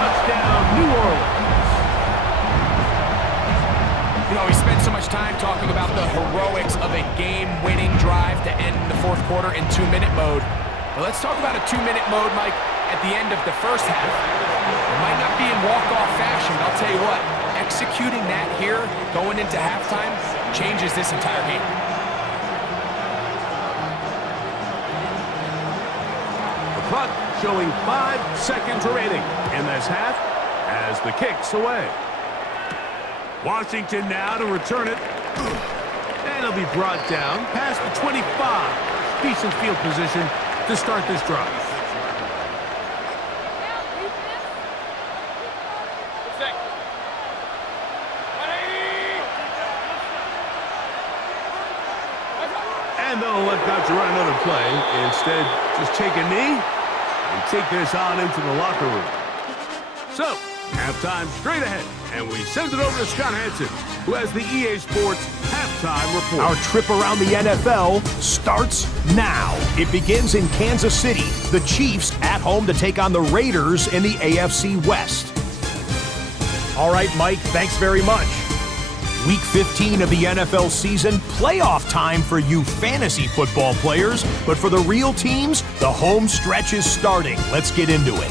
Touchdown, New Orleans. You know, we spent so much time talking about the heroics of a game-winning drive to end the fourth quarter in 2-minute mode. But let's talk about a 2-minute mode, Mike, at the end of the first half. It might not be in walk-off fashion, but I'll tell you what, executing that here, going into halftime, changes this entire game. The clock showing 5 seconds remaining in this half as the kick's away. Washington now to return it. And it'll be brought down past the 25. Decent field position to start this drive. And they'll let Dr. run another play. Instead, just take a knee and take this on into the locker room. So, halftime straight ahead, and we send it over to Scott Hansen, who has the EA Sports Halftime Report. Our trip around the NFL starts now. It begins in Kansas City. The Chiefs at home to take on the Raiders in the AFC West. All right, Mike, thanks very much. Week 15 of the NFL season, playoff time for you fantasy football players. But for the real teams, the home stretch is starting. Let's get into it.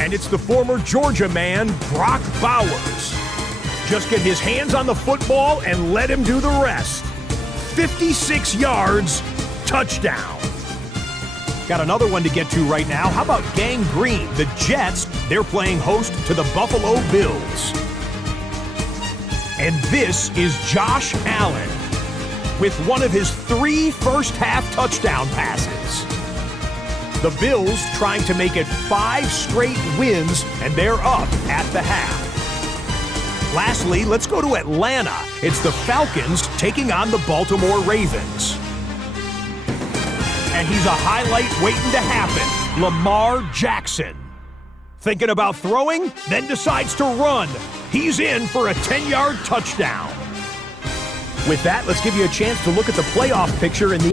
And it's the former Georgia man, Brock Bowers. Just get his hands on the football and let him do the rest. 56 yards, touchdown. Got another one to get to right now. How about Gang Green? The Jets, they're playing host to the Buffalo Bills. And this is Josh Allen with one of his 3 first-half touchdown passes. The Bills trying to make it 5 straight wins, and they're up at the half. Lastly, let's go to Atlanta. It's the Falcons taking on the Baltimore Ravens. And he's a highlight waiting to happen. Lamar Jackson. Thinking about throwing, then decides to run. He's in for a 10-yard touchdown. With that, let's give you a chance to look at the playoff picture in the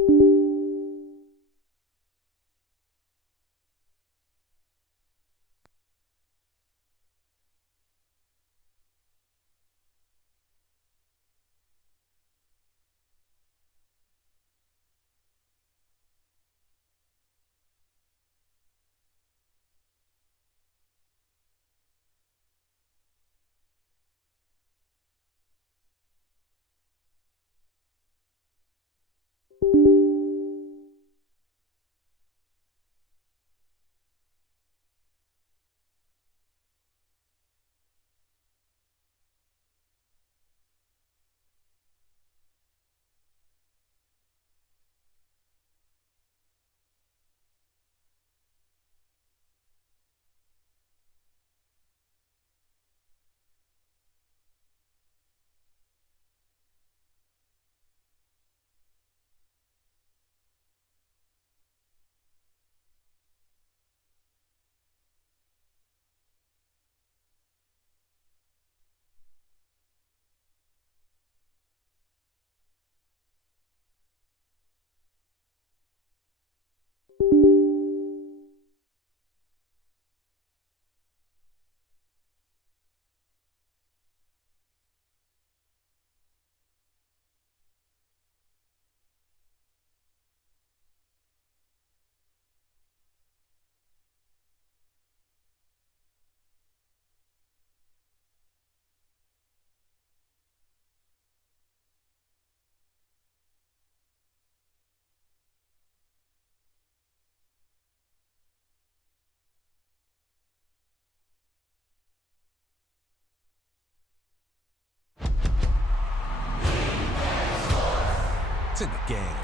in the game.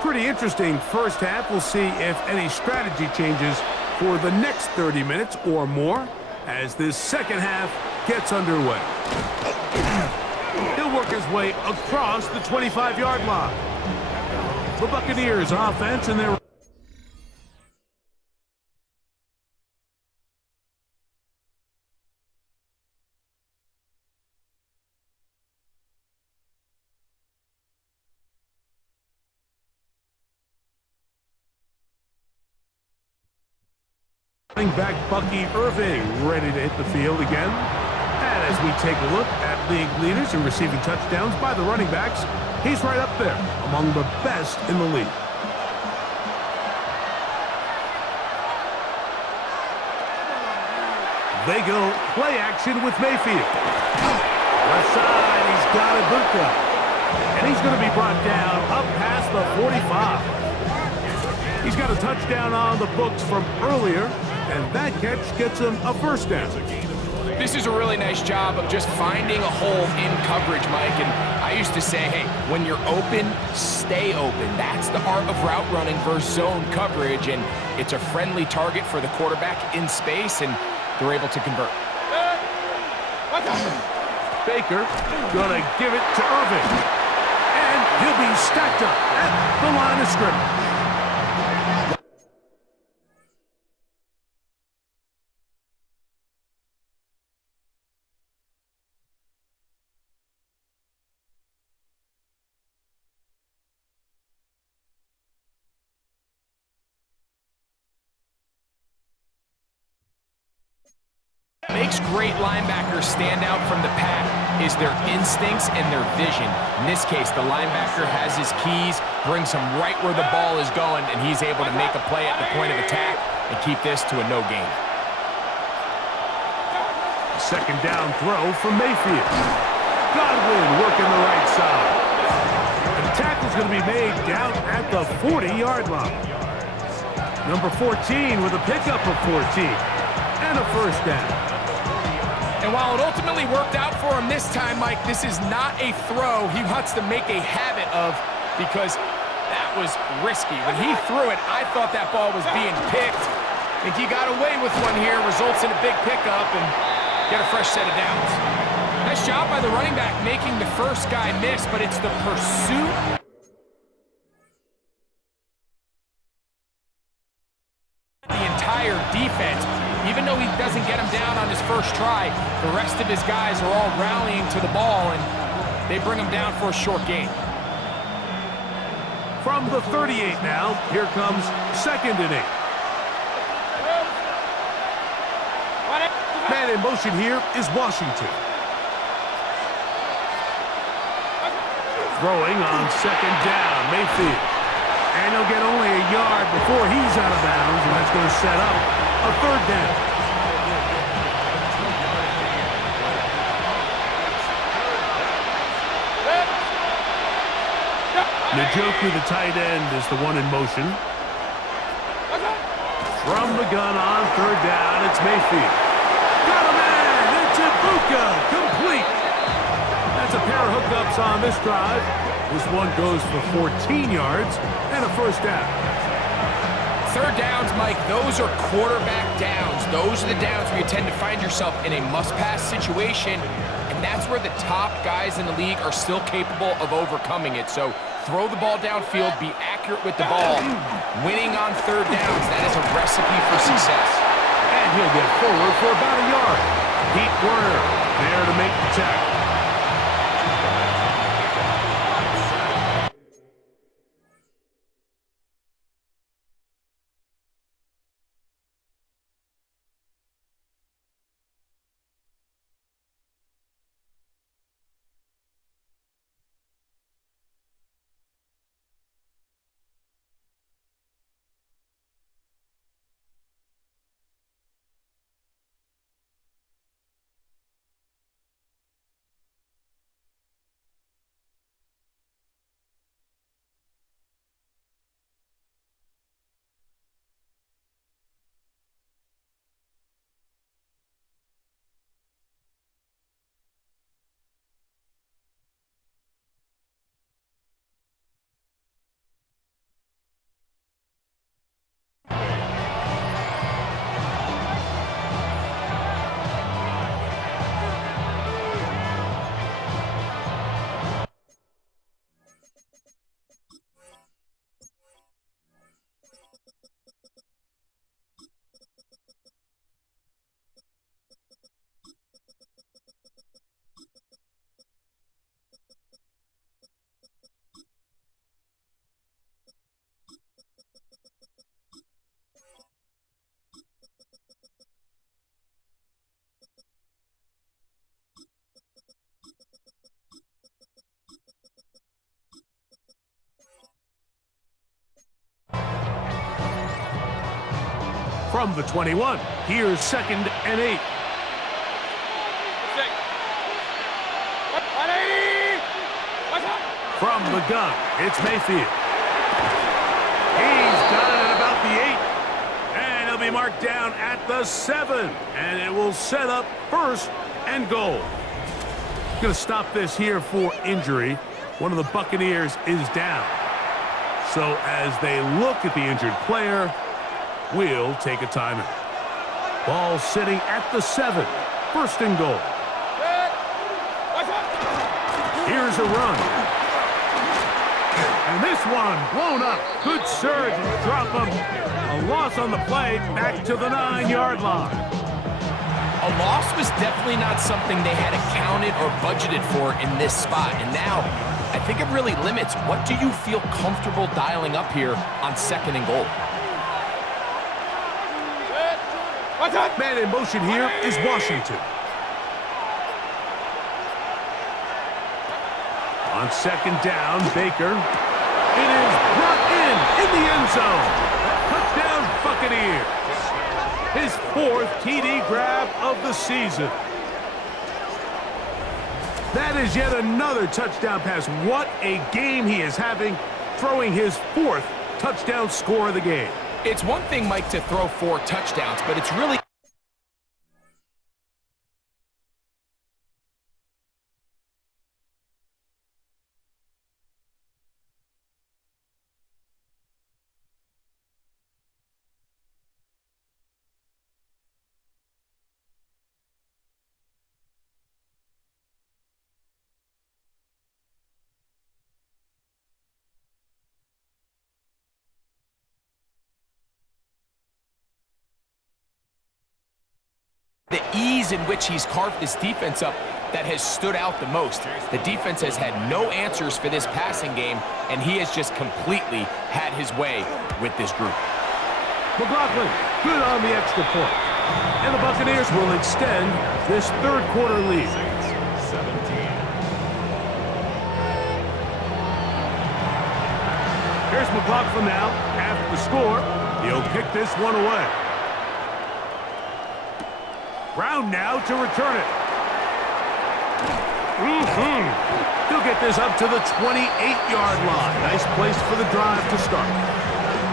Pretty interesting first half. We'll see if any strategy changes for the next 30 minutes or more as this second half gets underway. He'll work his way across the 25-yard line. The Buccaneers offense and their running back Bucky Irving ready to hit the field again. And As we take a look at league leaders in receiving touchdowns by the running backs, he's right up there among the best in the league. They go play action with Mayfield. Left side, he's got Ibuka. And he's going to be brought down up past the 45. He's got a touchdown on the books from earlier, and that catch gets him a first down. This is a really nice job of just finding a hole in coverage, Mike. And I used to say, hey, when you're open, stay open. That's the art of route running versus zone coverage. And it's a friendly target for the quarterback in space, and they're able to convert. Baker gonna give it to Irving. And he'll be stacked up at the line of scrimmage. Makes great linebackers stand out from the pack is their instincts and their vision. In this case, the linebacker has his keys, brings him right where the ball is going, and he's able to make a play at the point of attack and keep this to a no gain. Second down throw from Mayfield. Godwin working the right side. And the tackle's going to be made down at the 40-yard line. Number 14 with a pickup of 14 and a first down. And while it ultimately worked out for him this time, Mike, this is not a throw he wants to make a habit of because that was risky. When he threw it, I thought that ball was being picked. I think he got away with one here, results in a big pickup and get a fresh set of downs. Nice job by the running back making the first guy miss, but it's the pursuit. The entire defense, even though he doesn't get him down on his first try, the rest of his guys are all rallying to the ball, and they bring him down for a short gain. From the 38 now, here comes second and 8. Man in motion here is Washington. Throwing on second down, Mayfield. And he'll get only a yard before he's out of bounds, and that's going to set up a third down. Njoku, the tight end, is the one in motion. From the gun on third down, it's Mayfield. Got a man! It's Ibuka! Complete! That's a pair of hookups on this drive. This one goes for 14 yards and a first down. Third downs, Mike, those are quarterback downs. Those are the downs where you tend to find yourself in a must-pass situation, and that's where the top guys in the league are still capable of overcoming it. So throw the ball downfield, be accurate with the ball. Winning on third downs, that is a recipe for success. And he'll get forward for about a yard. Pete Werner there to make the tackle. from the 21. Here's 2nd and 8. From the gun, it's Mayfield. He's got it at about the 8. And he'll be marked down at the 7. And it will set up 1st and goal. Going to stop this here for injury. One of the Buccaneers is down. So as they look at the injured player, we'll take a timeout. Ball sitting at the 7. 1st and goal. Here's a run. And this one blown up. Good surge. Drop him. A loss on the play. Back to the 9-yard line. A loss was definitely not something they had accounted or budgeted for in this spot. And now, I think it really limits what do you feel comfortable dialing up here on 2nd and goal. Man in motion here is Washington. On 2nd down, Baker. It is brought in the end zone. Touchdown, Buccaneers. His 4th TD grab of the season. That is yet another touchdown pass. What a game he is having, throwing his 4th touchdown score of the game. It's one thing, Mike, to throw 4 touchdowns, but it's really... the ease in which he's carved this defense up that has stood out the most. The defense has had no answers for this passing game, and he has just completely had his way with this group. McLaughlin, good on the extra point. And the Buccaneers will extend this 3rd quarter lead. Here's McLaughlin now. After the score, he'll kick this one away. Brown now to return it. He'll get this up to the 28-yard line. Nice place for the drive to start.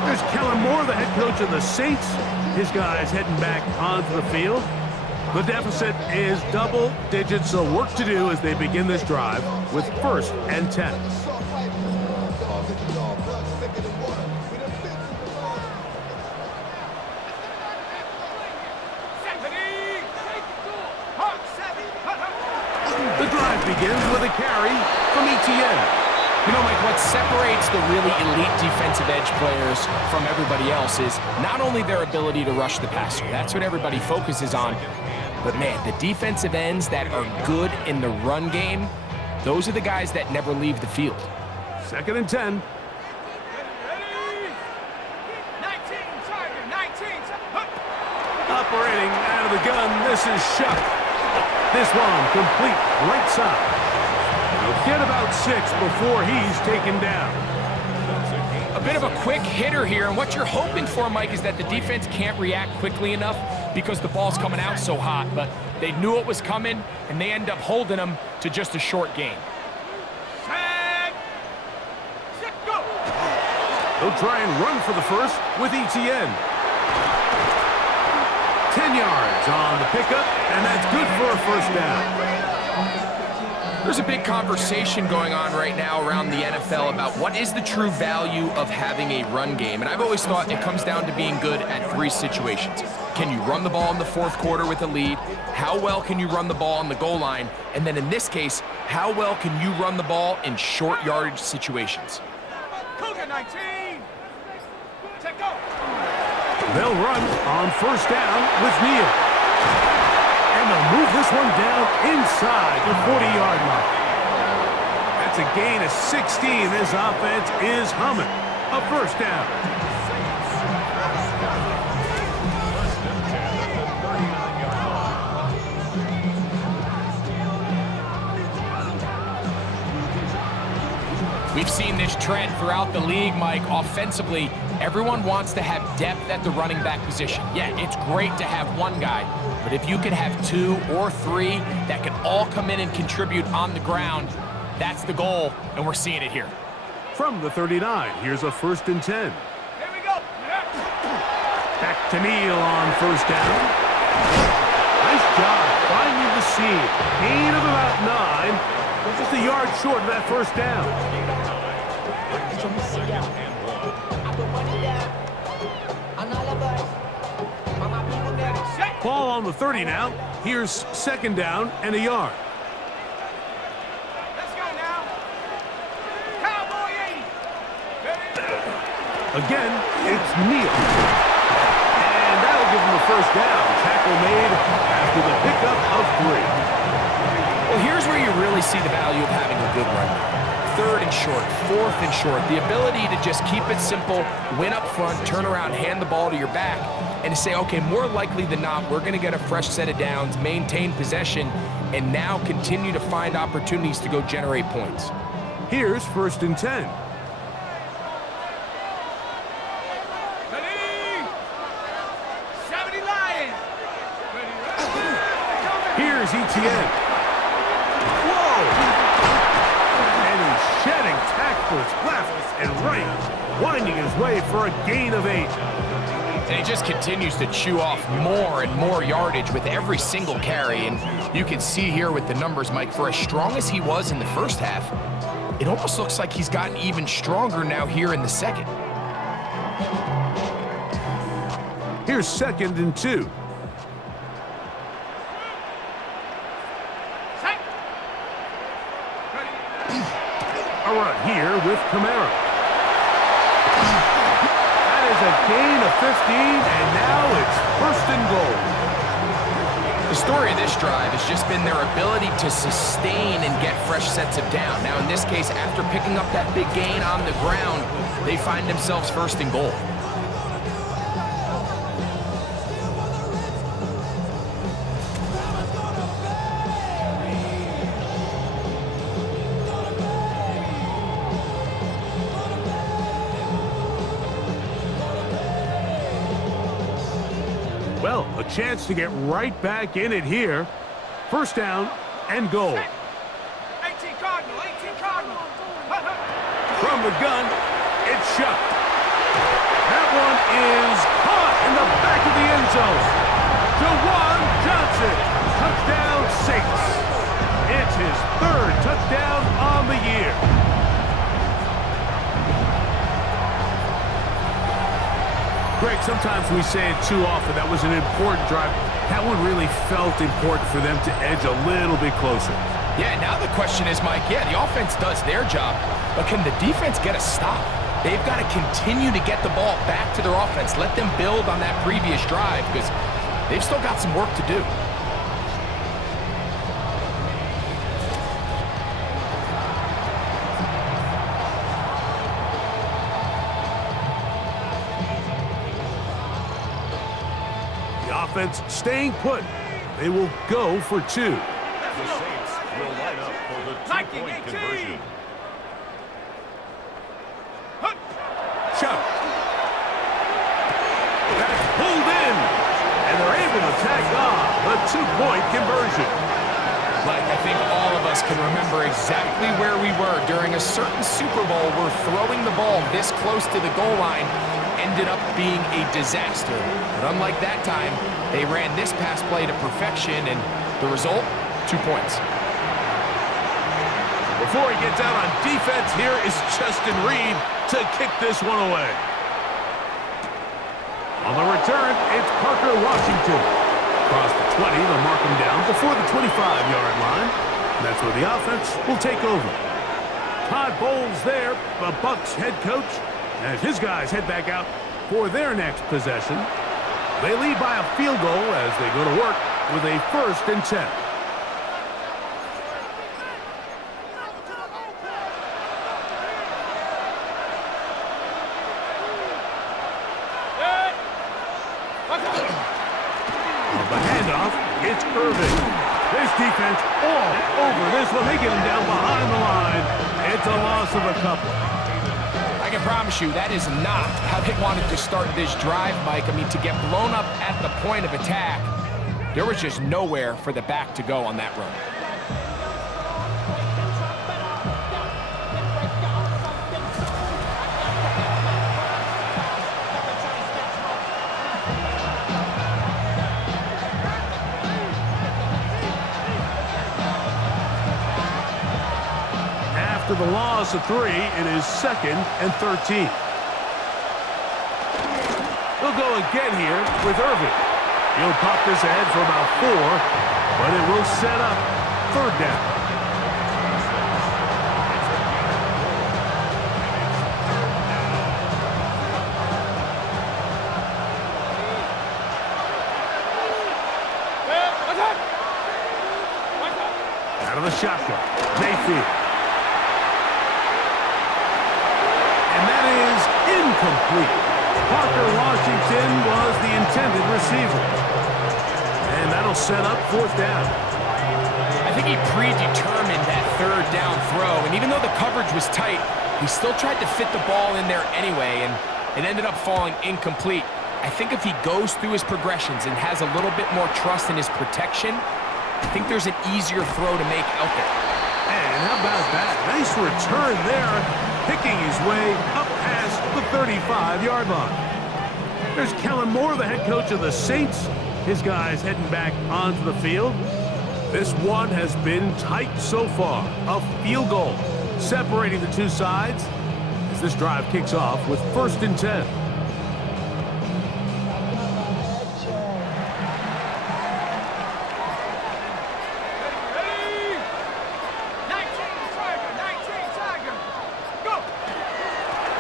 There's Kellen Moore, the head coach of the Saints. His guys heading back onto the field. The deficit is double digits, so work to do as they begin this drive with 1st and 10. The drive begins with a carry from Etienne. You know, Mike, what separates the really elite defensive edge players from everybody else is not only their ability to rush the passer. That's what everybody focuses on. But, man, the defensive ends that are good in the run game, those are the guys that never leave the field. 2nd and 10. Operating out of the gun, this is Shuck. This one complete right side. He'll get about 6 before he's taken down. A bit of a quick hitter here, and what you're hoping for, Mike, is that the defense can't react quickly enough because the ball's coming out so hot, but they knew it was coming, and they end up holding them to just a short gain. They'll try and run for the 1st with Etienne. 10 yards on the pickup, and that's good for a 1st down. There's a big conversation going on right now around the NFL about what is the true value of having a run game, and I've always thought it comes down to being good at 3 situations. Can you run the ball in the 4th quarter with a lead? How well can you run the ball on the goal line? And then in this case, how well can you run the ball in short yardage situations? Cougar 19. Check go. They'll run on 1st down with Neal. And they'll move this one down inside the 40-yard line. That's a gain of 16. This offense is humming. A 1st down. We've seen this trend throughout the league, Mike. Offensively, everyone wants to have depth at the running back position. Yeah, it's great to have one guy, but if you can have 2 or 3 that can all come in and contribute on the ground, that's the goal, and we're seeing it here. From the 39, here's a 1st and 10. Here we go. Back to Neal on 1st down. Nice job finding the seam. Gain of about 9. Just a yard short of that 1st down. Ball on the 30 now. Here's 2nd down and a yard. Let's go now. Cowboy 80. Again, it's Neal. And that'll give him the 1st down. Tackle made after the pickup of 3. Well, here's where you really see the value of having a good run. 3rd and short, 4th and short. The ability to just keep it simple, win up front, turn around, hand the ball to your back, and to say, okay, more likely than not, we're going to get a fresh set of downs, maintain possession, and now continue to find opportunities to go generate points. Here's 1st and 10. Ready? 70 Lions. Here's ETN. Whoa! And he's shedding tackles left and right, winding his way for a gain of 8. And he just continues to chew off more and more yardage with every single carry. And you can see here with the numbers, Mike, for as strong as he was in the 1st half, it almost looks like he's gotten even stronger now here in the 2nd. Here's 2nd and 2. A run here with Kamara. That is a gain of 15, and now it's 1st and goal. The story of this drive has just been their ability to sustain and get fresh sets of down. Now, in this case, after picking up that big gain on the ground, they find themselves 1st and goal. Well, a chance to get right back in it here. 1st down and goal. 18 Cardinal, 18 Cardinal. From the gun, it's shot. That one is caught in the back of the end zone. Jawan Johnson, touchdown Saints. It's his 3rd touchdown on the year. Greg, sometimes we say it too often. That was an important drive. That one really felt important for them to edge a little bit closer. Yeah, now the question is, Mike, yeah, the offense does their job, but can the defense get a stop? They've got to continue to get the ball back to their offense. Let them build on that previous drive because they've still got some work to do. Offense staying put. They will go for 2. The Saints will line up for the 2-point conversion. Chuck. That's pulled in. And they're able to tack on the 2-point conversion. Mike, I think all of us can remember exactly where we were during a certain Super Bowl where throwing the ball this close to the goal line ended up being a disaster. But unlike that time, they ran this pass play to perfection, and the result, 2 points. Before he gets out on defense, here is Justin Reed to kick this one away. On the return, it's Parker Washington. Across the 20, they'll mark him down before the 25-yard line. And that's where the offense will take over. Todd Bowles there, the Bucs head coach, as his guys head back out for their next possession. They lead by a field goal as they go to work with a 1st and 10. On the handoff, it's Irving. This defense all over this one. They get him down behind the line. It's a loss of a couple. I can promise you that is not how they wanted to start this drive, Mike. I mean, to get blown up at the point of attack, there was just nowhere for the back to go on that run. After the loss of 3, it is 2nd and 13. He'll go again here with Irving. He'll pop this ahead for about 4, but it will set up 3rd down. Out of the shotgun, Mayfield. Incomplete. Parker Washington was the intended receiver. And that'll set up 4th down. I think he predetermined that 3rd down throw, and even though the coverage was tight, he still tried to fit the ball in there anyway, and it ended up falling incomplete. I think if he goes through his progressions and has a little bit more trust in his protection, I think there's an easier throw to make out there. And how about that? Nice return there, picking his way up past the 35-yard line. There's Kellen Moore, the head coach of the Saints. His guys heading back onto the field. This one has been tight so far. A field goal separating the two sides as this drive kicks off with 1st and 10.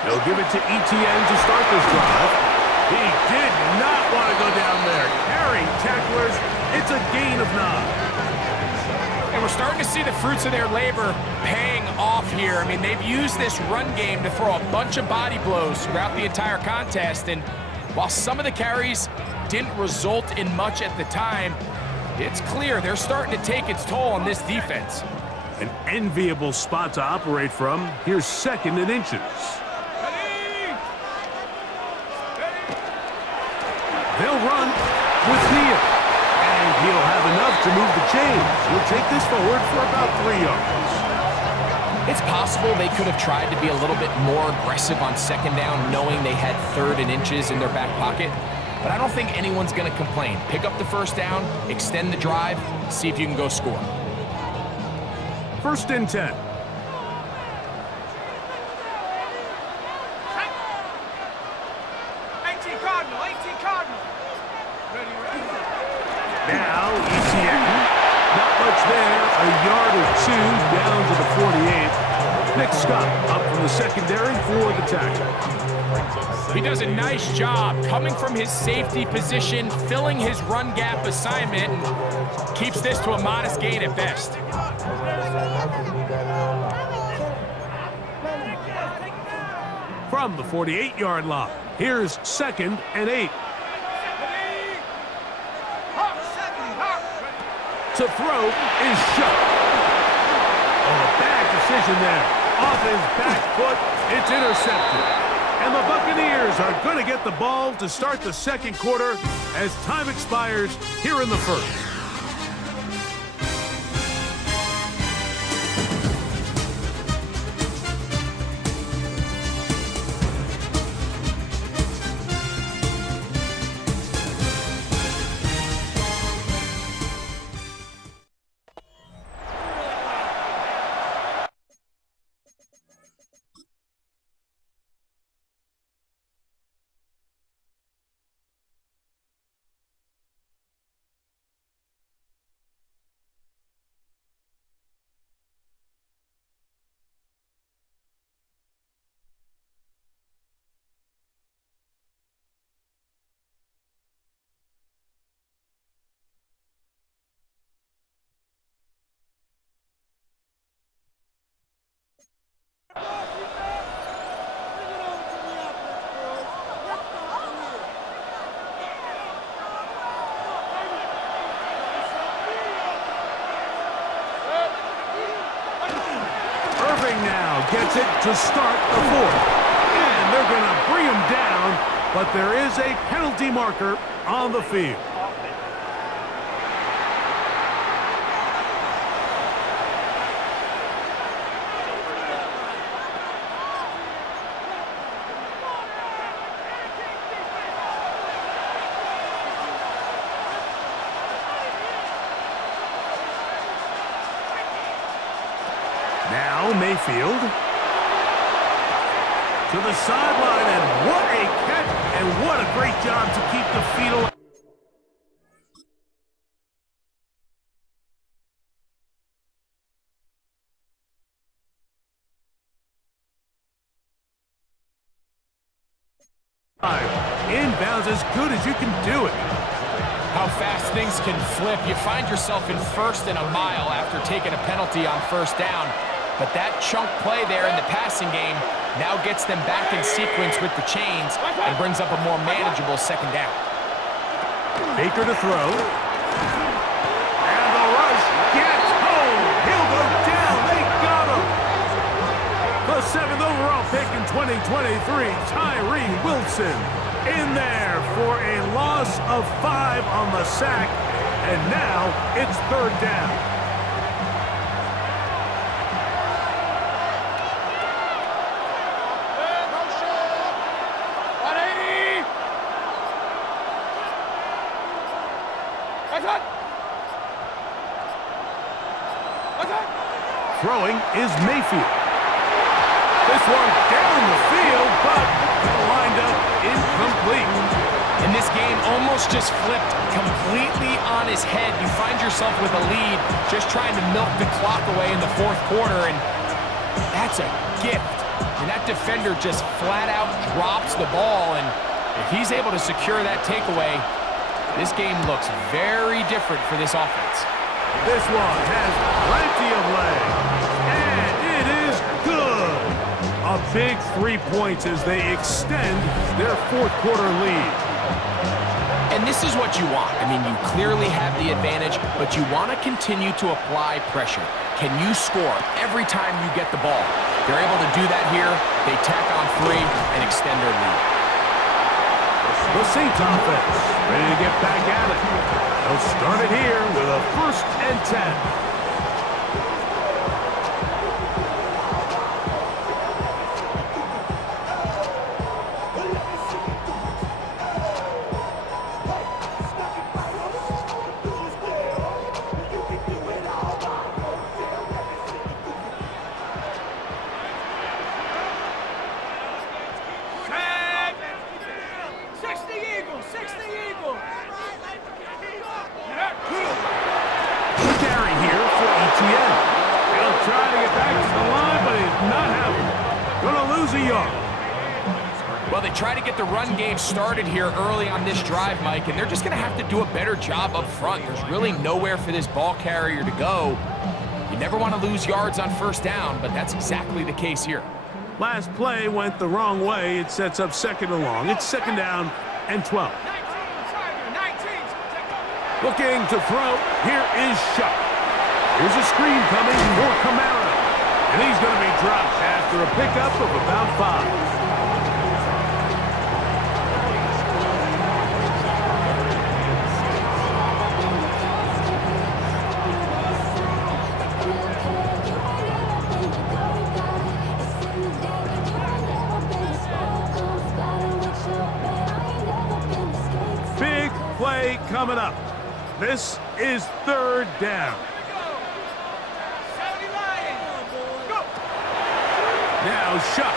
They'll give it to Etienne to start this drive. He did not want to go down there. Carrying tacklers, it's a gain of 9. And we're starting to see the fruits of their labor paying off here. I mean, they've used this run game to throw a bunch of body blows throughout the entire contest. And while some of the carries didn't result in much at the time, it's clear they're starting to take its toll on this defense. An enviable spot to operate from. Here's 2nd and inches. They'll run with Neal, and he'll have enough to move the chains. He'll take this forward for about 3 yards. It's possible they could have tried to be a little bit more aggressive on 2nd down, knowing they had 3rd and inches in their back pocket. But I don't think anyone's going to complain. Pick up the 1st down, extend the drive, see if you can go score. 1st and 10. Now, Etienne, not much there, a yard or 2 down to the 48. Nick Scott up from the secondary for the tackle. He does a nice job coming from his safety position, filling his run gap assignment, and keeps this to a modest gain at best. From the 48-yard line, here's 2nd and 8. To throw is shut. Oh, a bad decision there. Off his back foot, it's intercepted. And the Buccaneers are going to get the ball to start the 2nd quarter as time expires here in the 1st. throwing now. Gets it to start the fourth. And they're going to bring him down, but there is a penalty marker on the field. Now Mayfield to the sideline, and what a catch, and what a great job to keep the feet alive. Inbounds as good as you can do it. How fast things can flip. You find yourself in first and a mile after taking a penalty on first down. But that chunk play there in the passing game now gets them back in sequence with the chains and brings up a more manageable second down. Baker to throw. And the rush gets home. He'll go down. They got him. The 7th overall pick in 2023, Tyree Wilson, in there for a loss of 5 on the sack. And now it's third down. Throwing is Mayfield. This one down the field, but lined up incomplete. And this game almost just flipped completely on his head. You find yourself with a lead, just trying to milk the clock away in the fourth quarter, and that's a gift. And that defender just flat out drops the ball, and if he's able to secure that takeaway, this game looks very different for this offense. This one has plenty of legs, and it is good. A big 3 points as they extend their fourth quarter lead. And this is what you want. I mean, you clearly have the advantage, but you want to continue to apply pressure. Can you score every time you get the ball? They're able to do that here. They tack on 3 and extend their lead. The Saints offense ready to get back at it. They'll start it here with a 1st and 10. Well, they try to get the run game started here early on this drive, Mike, and they're just going to have to do a better job up front. There's really nowhere for this ball carrier to go. You never want to lose yards on first down, but that's exactly the case here. Last play went the wrong way. It sets up 2nd and long. It's 2nd down and 12. Looking to throw. Here is Shuck. Here's a screen coming for Kamara. And he's going to be dropped after a pickup of about 5. Big play coming up. This is 3rd down. Now Shuck.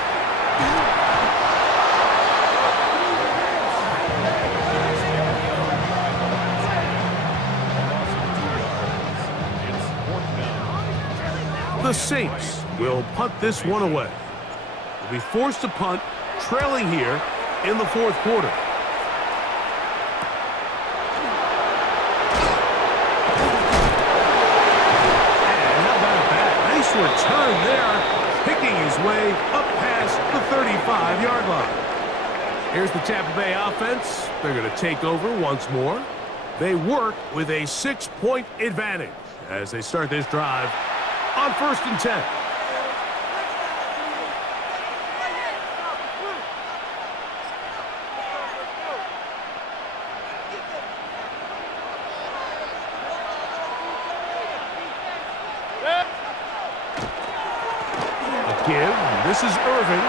The Saints will punt this one away. They'll be forced to punt, trailing here in the 4th quarter. And how about that? Nice return there, picking his way up past the 35-yard line. Here's the Tampa Bay offense. They're going to take over once more. They work with a 6-point advantage as they start this drive on 1st and 10. give. This is Irvin.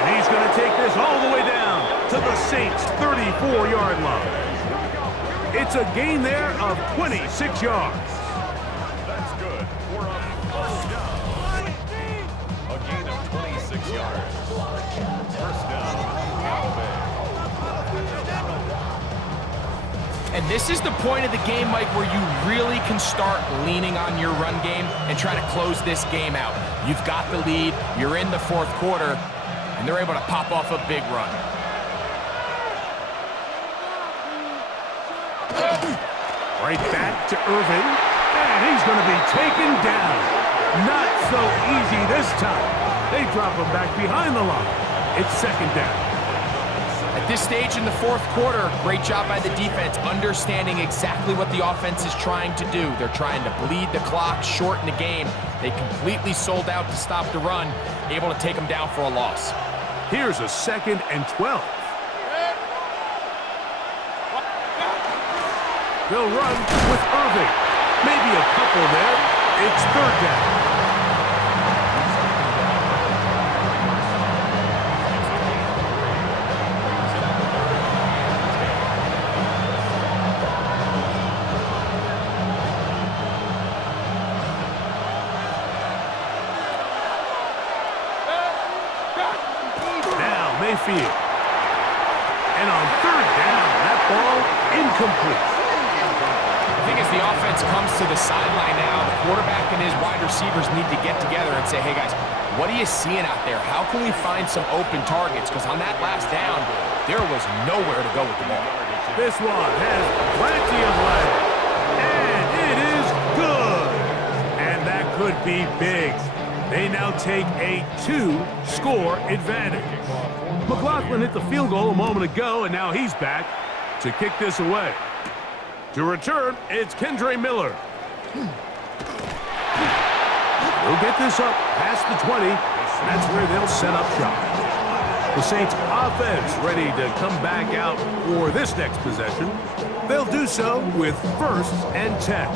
And he's going to take this all the way down to the Saints' 34-yard line. It's a gain there of 26 yards. That's good. We're on first down. A gain of 26 yards. First down, Tampa Bay. And this is the point of the game, Mike, where you really can start leaning on your run game and try to close this game out. You've got the lead, you're in the fourth quarter, and they're able to pop off a big run. Right back to Irvin, and he's going to be taken down. Not so easy this time. They drop him back behind the line. It's second down. At this stage in the fourth quarter, great job by the defense, understanding exactly what the offense is trying to do. They're trying to bleed the clock, shorten the game. They completely sold out to stop the run, able to take them down for a loss. Here's a 2nd and 12. They'll run with Irving. Maybe a couple there. It's third down. Mayfield. And on third down, that ball incomplete. I think as the offense comes to the sideline now, the quarterback and his wide receivers need to get together and say, hey guys, what are you seeing out there? How can we find some open targets? Because on that last down, there was nowhere to go with the ball. This one has plenty of legs. And it is good. And that could be big. They now take a 2-score advantage. McLaughlin hit the field goal a moment ago, and now he's back to kick this away. To return, it's Kendre Miller. He'll get this up past the 20, and that's where they'll set up shop. The Saints offense ready to come back out for this next possession. They'll do so with 1st and 10.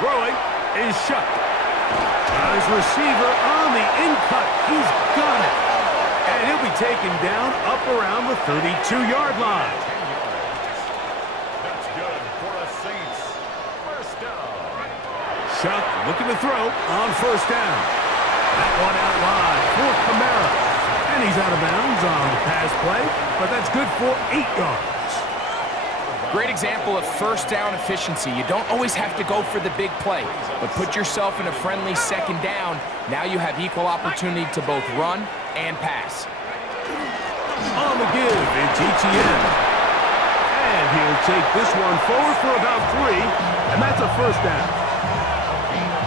Throwing is shut. His receiver on the in-cut. He's got it. And he'll be taken down up around the 32-yard line. That's good for a Saints. First down. Shuck looking to throw on first down. That one out wide for Kamara. And he's out of bounds on the pass play, but that's good for 8 yards. Great example of first down efficiency. You don't always have to go for the big play, but put yourself in a friendly second down. Now you have equal opportunity to both run and pass. On the give, it's ETN. And he'll take this one forward for about 3, and that's a first down.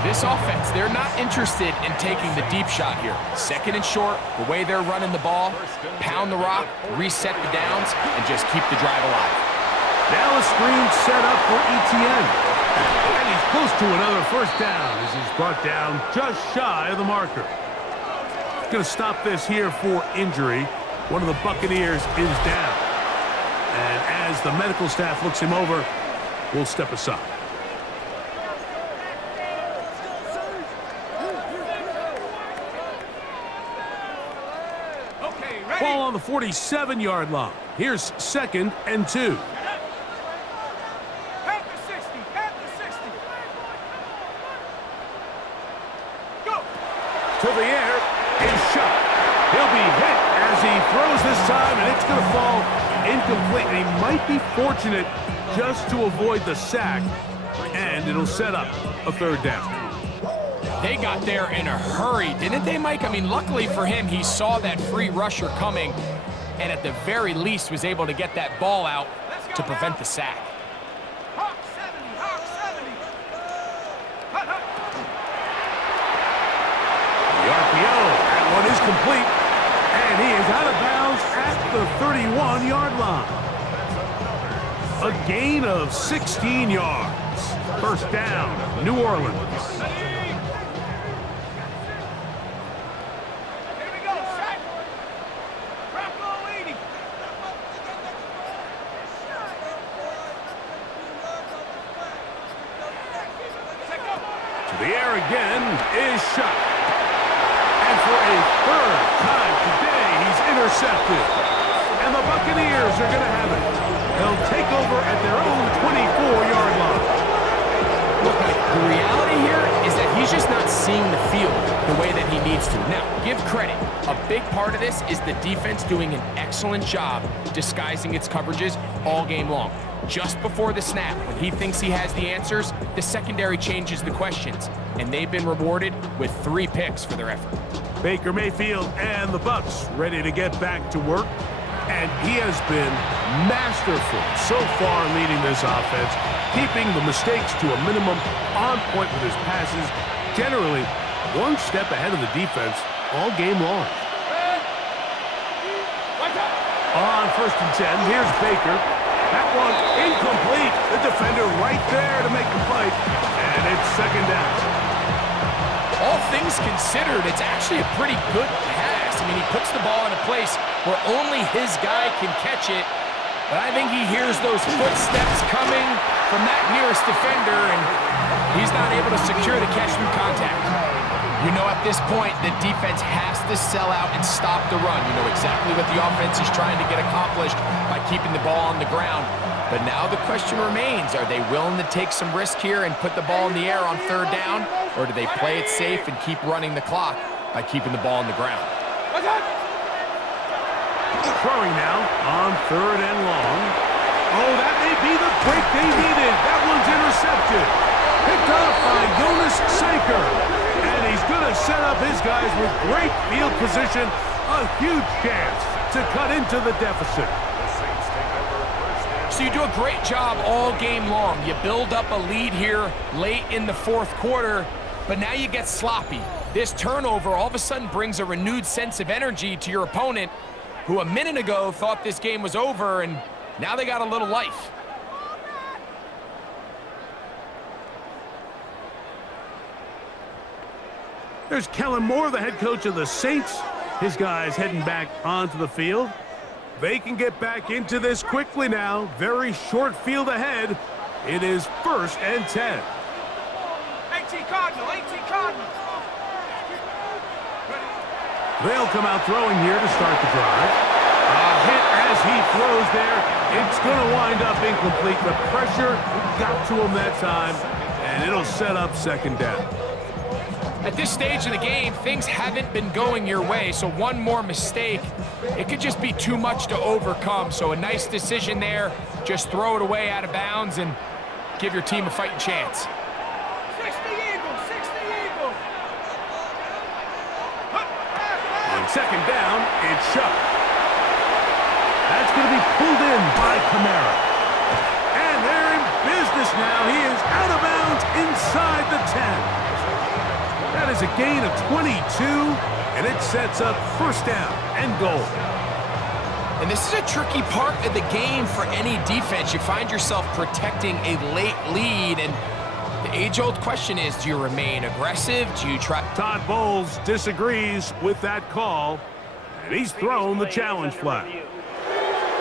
This offense, they're not interested in taking the deep shot here. Second and short, the way they're running the ball, pound the rock, reset the downs, and just keep the drive alive. Now a screen set up for ETN. And he's close to another first down as he's brought down just shy of the marker. Going to stop this here for injury. One of the Buccaneers is down. And as the medical staff looks him over, we'll step aside. Ball on the 47-yard line. Here's 2nd and 2. To the air is shot. He'll be hit as he throws this time, and it's going to fall incomplete. And he might be fortunate just to avoid the sack, and it'll set up a third down. They got there in a hurry, didn't they, Mike? I mean, luckily for him, he saw that free rusher coming, and at the very least was able to get that ball out to prevent the sack. That one is complete, and he is out of bounds at the 31-yard line. A gain of 16 yards. First down, New Orleans. The air again is shot. And for a third time today, he's intercepted. And the Buccaneers are going to have it. They'll take over at their own 24-yard line. Look, the reality here is that he's just not seeing the field the way that he needs to. Now, give credit. A big part of this is the defense doing an excellent job disguising its coverages all game long. Just before the snap, when he thinks he has the answers, the secondary changes the questions, and they've been rewarded with 3 picks for their effort. Baker Mayfield and the Bucs ready to get back to work. And he has been masterful so far leading this offense, keeping the mistakes to a minimum, on point with his passes, generally one step ahead of the defense all game long. On 1st and 10, here's Baker. That one incomplete. The defender right there to make the fight, and it's 2nd down. All things considered, it's actually a pretty good pass. I mean, he puts the ball in a place where only his guy can catch it. But I think he hears those footsteps coming from that nearest defender, and he's not able to secure the catch through contact. You know, at this point, the defense has to sell out and stop the run. You know exactly what the offense is trying to get accomplished by keeping the ball on the ground. But now the question remains, are they willing to take some risk here and put the ball in the air on 3rd down? Or do they play it safe and keep running the clock by keeping the ball on the ground? Throwing now on 3rd and long. Oh, that may be the break they needed. That one's intercepted. Picked off by Jonas Sanker. And he's going to set up his guys with great field position. A huge chance to cut into the deficit. So you do a great job all game long. You build up a lead here late in the 4th quarter, but now you get sloppy. This turnover all of a sudden brings a renewed sense of energy to your opponent, who a minute ago thought this game was over, and now they got a little life. There's Kellen Moore, the head coach of the Saints. His guys heading back onto the field. They can get back into this quickly now. Very short field ahead. It is 1st and 10. 18 Cardinal, 18 Cardinal. They'll come out throwing here to start the drive. A hit as he throws there. It's going to wind up incomplete. The pressure got to him that time, and it'll set up 2nd down. At this stage of the game, things haven't been going your way, so one more mistake, it could just be too much to overcome. So a nice decision there. Just throw it away out of bounds and give your team a fighting chance. 60 Eagles, 60 Eagles. On 2nd down, it's shut. That's going to be pulled in by Kamara. And they're in business now. He is out of bounds inside the 10. That is a gain of 22, and it sets up 1st down and goal. And this is a tricky part of the game for any defense. You find yourself protecting a late lead, and the age-old question is, do you remain aggressive? Do you try? Todd Bowles disagrees with that call, and he's thrown the challenge flag.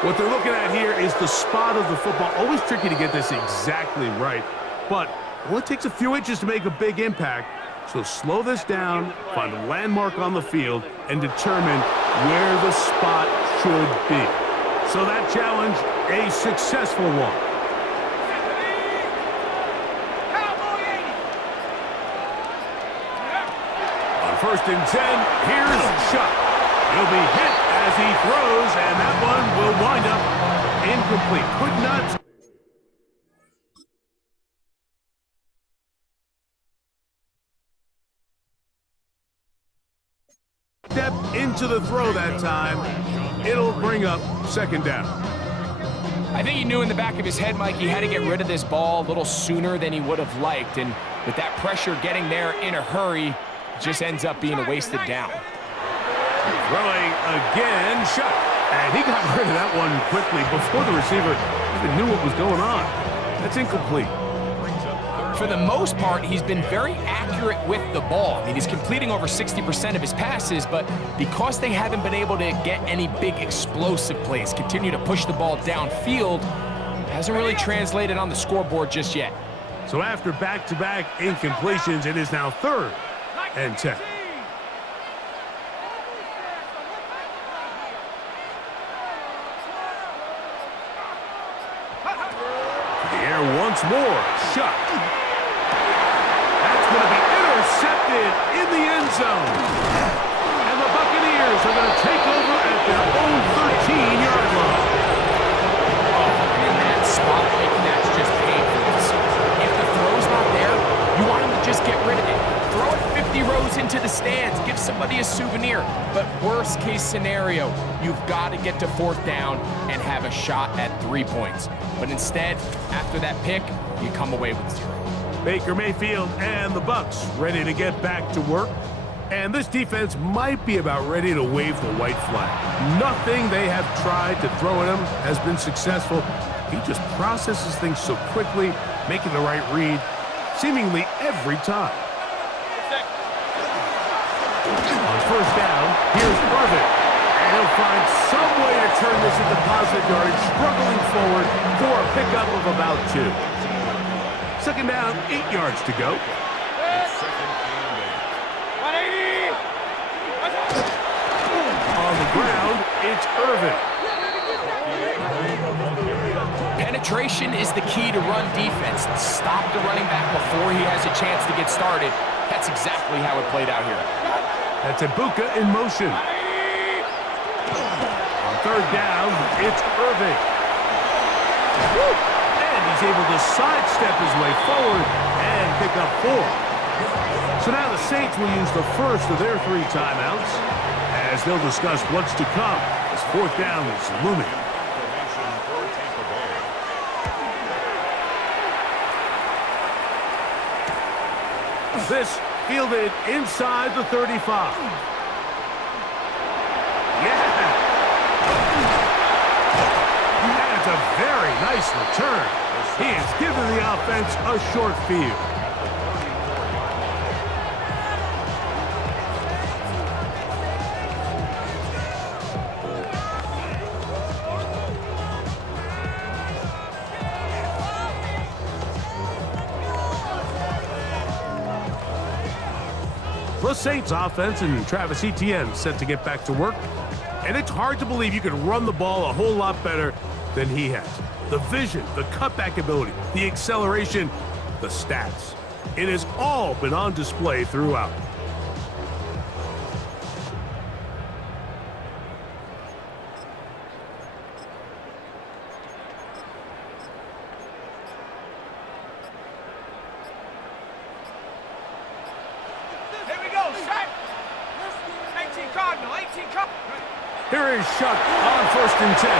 What they're looking at here is the spot of the football. Always tricky to get this exactly right, but it only takes a few inches to make a big impact. So slow this down, find a landmark on the field, and determine where the spot should be. So that challenge, a successful one. On 1st and 10, here's Shuck. He'll be hit as he throws, and that one will wind up incomplete. Could not step into the throw that time. It'll bring up 2nd down. I think he knew in the back of his head, Mike, he had to get rid of this ball a little sooner than he would have liked. And with that pressure getting there in a hurry, it just ends up being a wasted down. Throwing again, Shuck. And he got rid of that one quickly before the receiver even knew what was going on. That's incomplete. For the most part, he's been very accurate with the ball. I mean, he's completing over 60% of his passes, but because they haven't been able to get any big explosive plays, continue to push the ball downfield, hasn't really translated on the scoreboard just yet. So after back-to-back incompletions, it is now 3rd and 10. The air once more. Shot. That's going to be intercepted in the end zone. And the Buccaneers are going to take over at their own 13-yard line. In that spot, that's just painful to see. If the throw's not there, you want him to just get rid of it. Throw it 50 rows into the stands. Give somebody a souvenir. But worst case scenario, you've got to get to 4th down and have a shot at 3 points. But instead, after that pick, you come away with 0. Baker Mayfield and the Bucs ready to get back to work. And this defense might be about ready to wave the white flag. Nothing they have tried to throw at him has been successful. He just processes things so quickly, making the right read seemingly every time. On 1st down, here's Irvin. And he'll find some way to turn this into positive yardage, struggling forward for a pickup of about 2. 2nd down, 8 yards to go. On the ground, it's Irvin. Penetration is the key to run defense. Stop the running back before he has a chance to get started. That's exactly how it played out here. That's Ibuka in motion. On 3rd down, it's Irving. And he's able to sidestep his way forward and pick up 4. So now the Saints will use the first of their 3 timeouts as they'll discuss what's to come as 4th down is looming. This fielded inside the 35. Yeah! That's a very nice return. He has given the offense a short field. The Saints offense and Travis Etienne set to get back to work. And it's hard to believe you can run the ball a whole lot better than he has. The vision, the cutback ability, the acceleration, the stats. It has all been on display throughout. Here is Shuck on 1st and 10.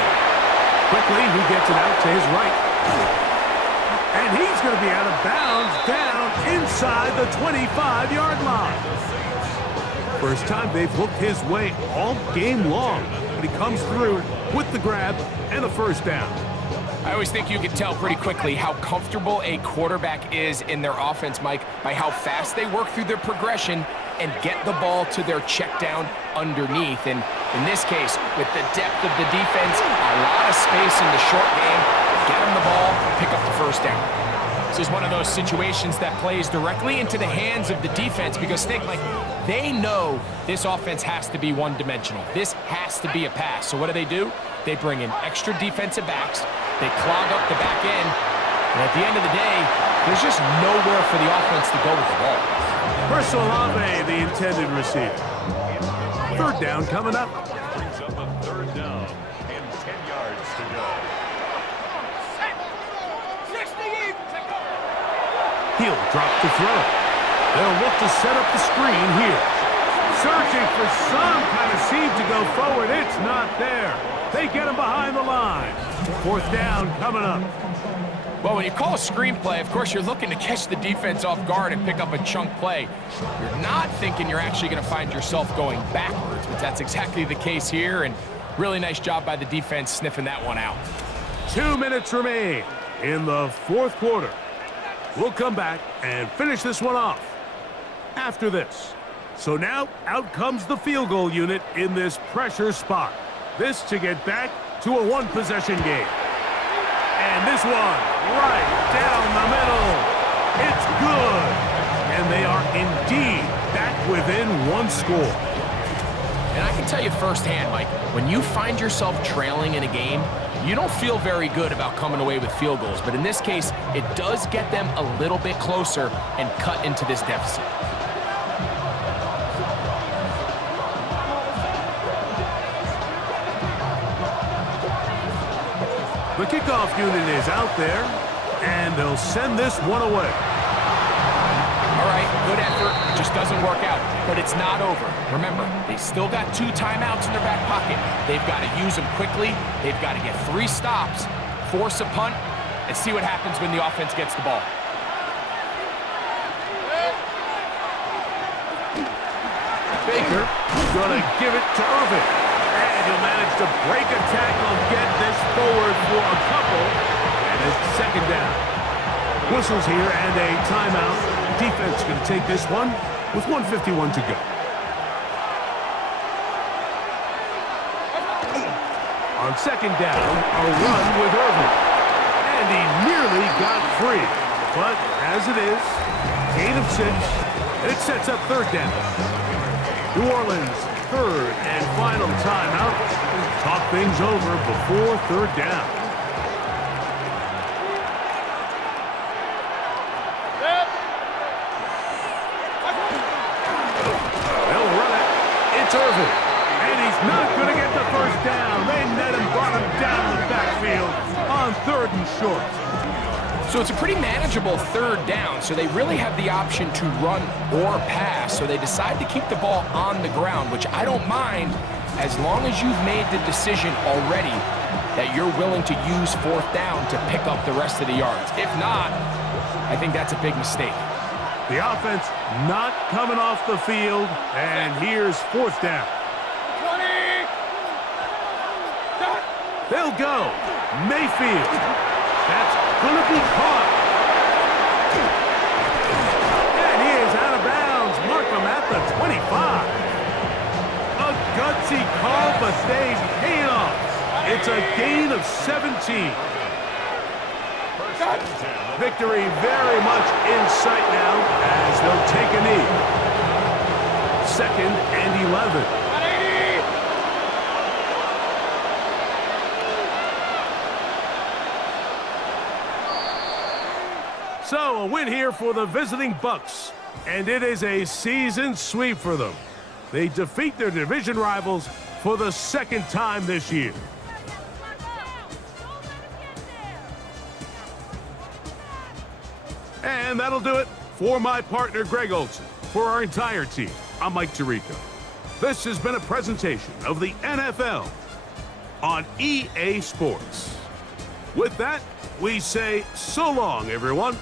Quickly, he gets it out to his right. And he's going to be out of bounds down inside the 25-yard line. First time they've looked his way all game long. But he comes through with the grab and a 1st down. I always think you can tell pretty quickly how comfortable a quarterback is in their offense, Mike, by how fast they work through their progression and get the ball to their check down underneath. And in this case, with the depth of the defense, a lot of space in the short game, get them the ball, pick up the 1st down. This is one of those situations that plays directly into the hands of the defense because think, like, they know this offense has to be one-dimensional. This has to be a pass. So what do? They bring in extra defensive backs. They clog up the back end. And at the end of the day, there's just nowhere for the offense to go with the ball. Verso Olave, the intended receiver. 3rd down coming up. Brings up a 3rd down and 10 yards to go. He'll drop to throw. They'll look to set up the screen here. Searching for some kind of seed to go forward. It's not there. They get him behind the line. 4th down coming up. Well, when you call a screenplay, of course, you're looking to catch the defense off guard and pick up a chunk play. You're not thinking you're actually going to find yourself going backwards, but that's exactly the case here, and really nice job by the defense sniffing that one out. 2 minutes remain in the 4th quarter. We'll come back and finish this one off after this. So now, out comes the field goal unit in this pressure spot. This to get back to a 1-possession game. And this one right down the middle. indeed back within one score. And I can tell you firsthand, Mike, when you find yourself trailing in a game, you don't feel very good about coming away with field goals. But in this case, it does get them a little bit closer and cut into this deficit. The kickoff unit is out there, and they'll send this one away. All right, good effort, just doesn't work out, but it's not over. Remember, they still got 2 timeouts in their back pocket. They've got to use them quickly. They've got to get 3 stops, force a punt, and see what happens when the offense gets the ball. Baker gonna give it to Irvin. And he'll manage to break a tackle and get this forward for a couple. And it's second down. Whistles here and a timeout. Defense going to take this one with 1:51 to go. On second down, a run with Irvin. And he nearly got free. But as it is, gain of 6. And it sets up third down. New Orleans, third and final timeout. Talk things over before third down. They'll run it. It's Irvin. And he's not going to get the first down. They net him, brought him down the backfield on third and short. So it's a pretty manageable third down, so they really have the option to run or pass, so they decide to keep the ball on the ground, which I don't mind as long as you've made the decision already that you're willing to use fourth down to pick up the rest of the yards. If not, I think that's a big mistake. The offense not coming off the field, and here's fourth down. 20! They'll go. Mayfield. That's going to be caught. And he is out of bounds. Mark him at the 25. A gutsy call, but they pay off. It's a gain of 17. Victory very much in sight now as they'll take a knee. Second and 11. So, a win here for the visiting Bucks, and it is a season sweep for them. They defeat their division rivals for the second time this year. And that'll do it for my partner, Greg Olson. For our entire team, I'm Mike Tirico. This has been a presentation of the NFL on EA Sports. With that, we say so long, everyone.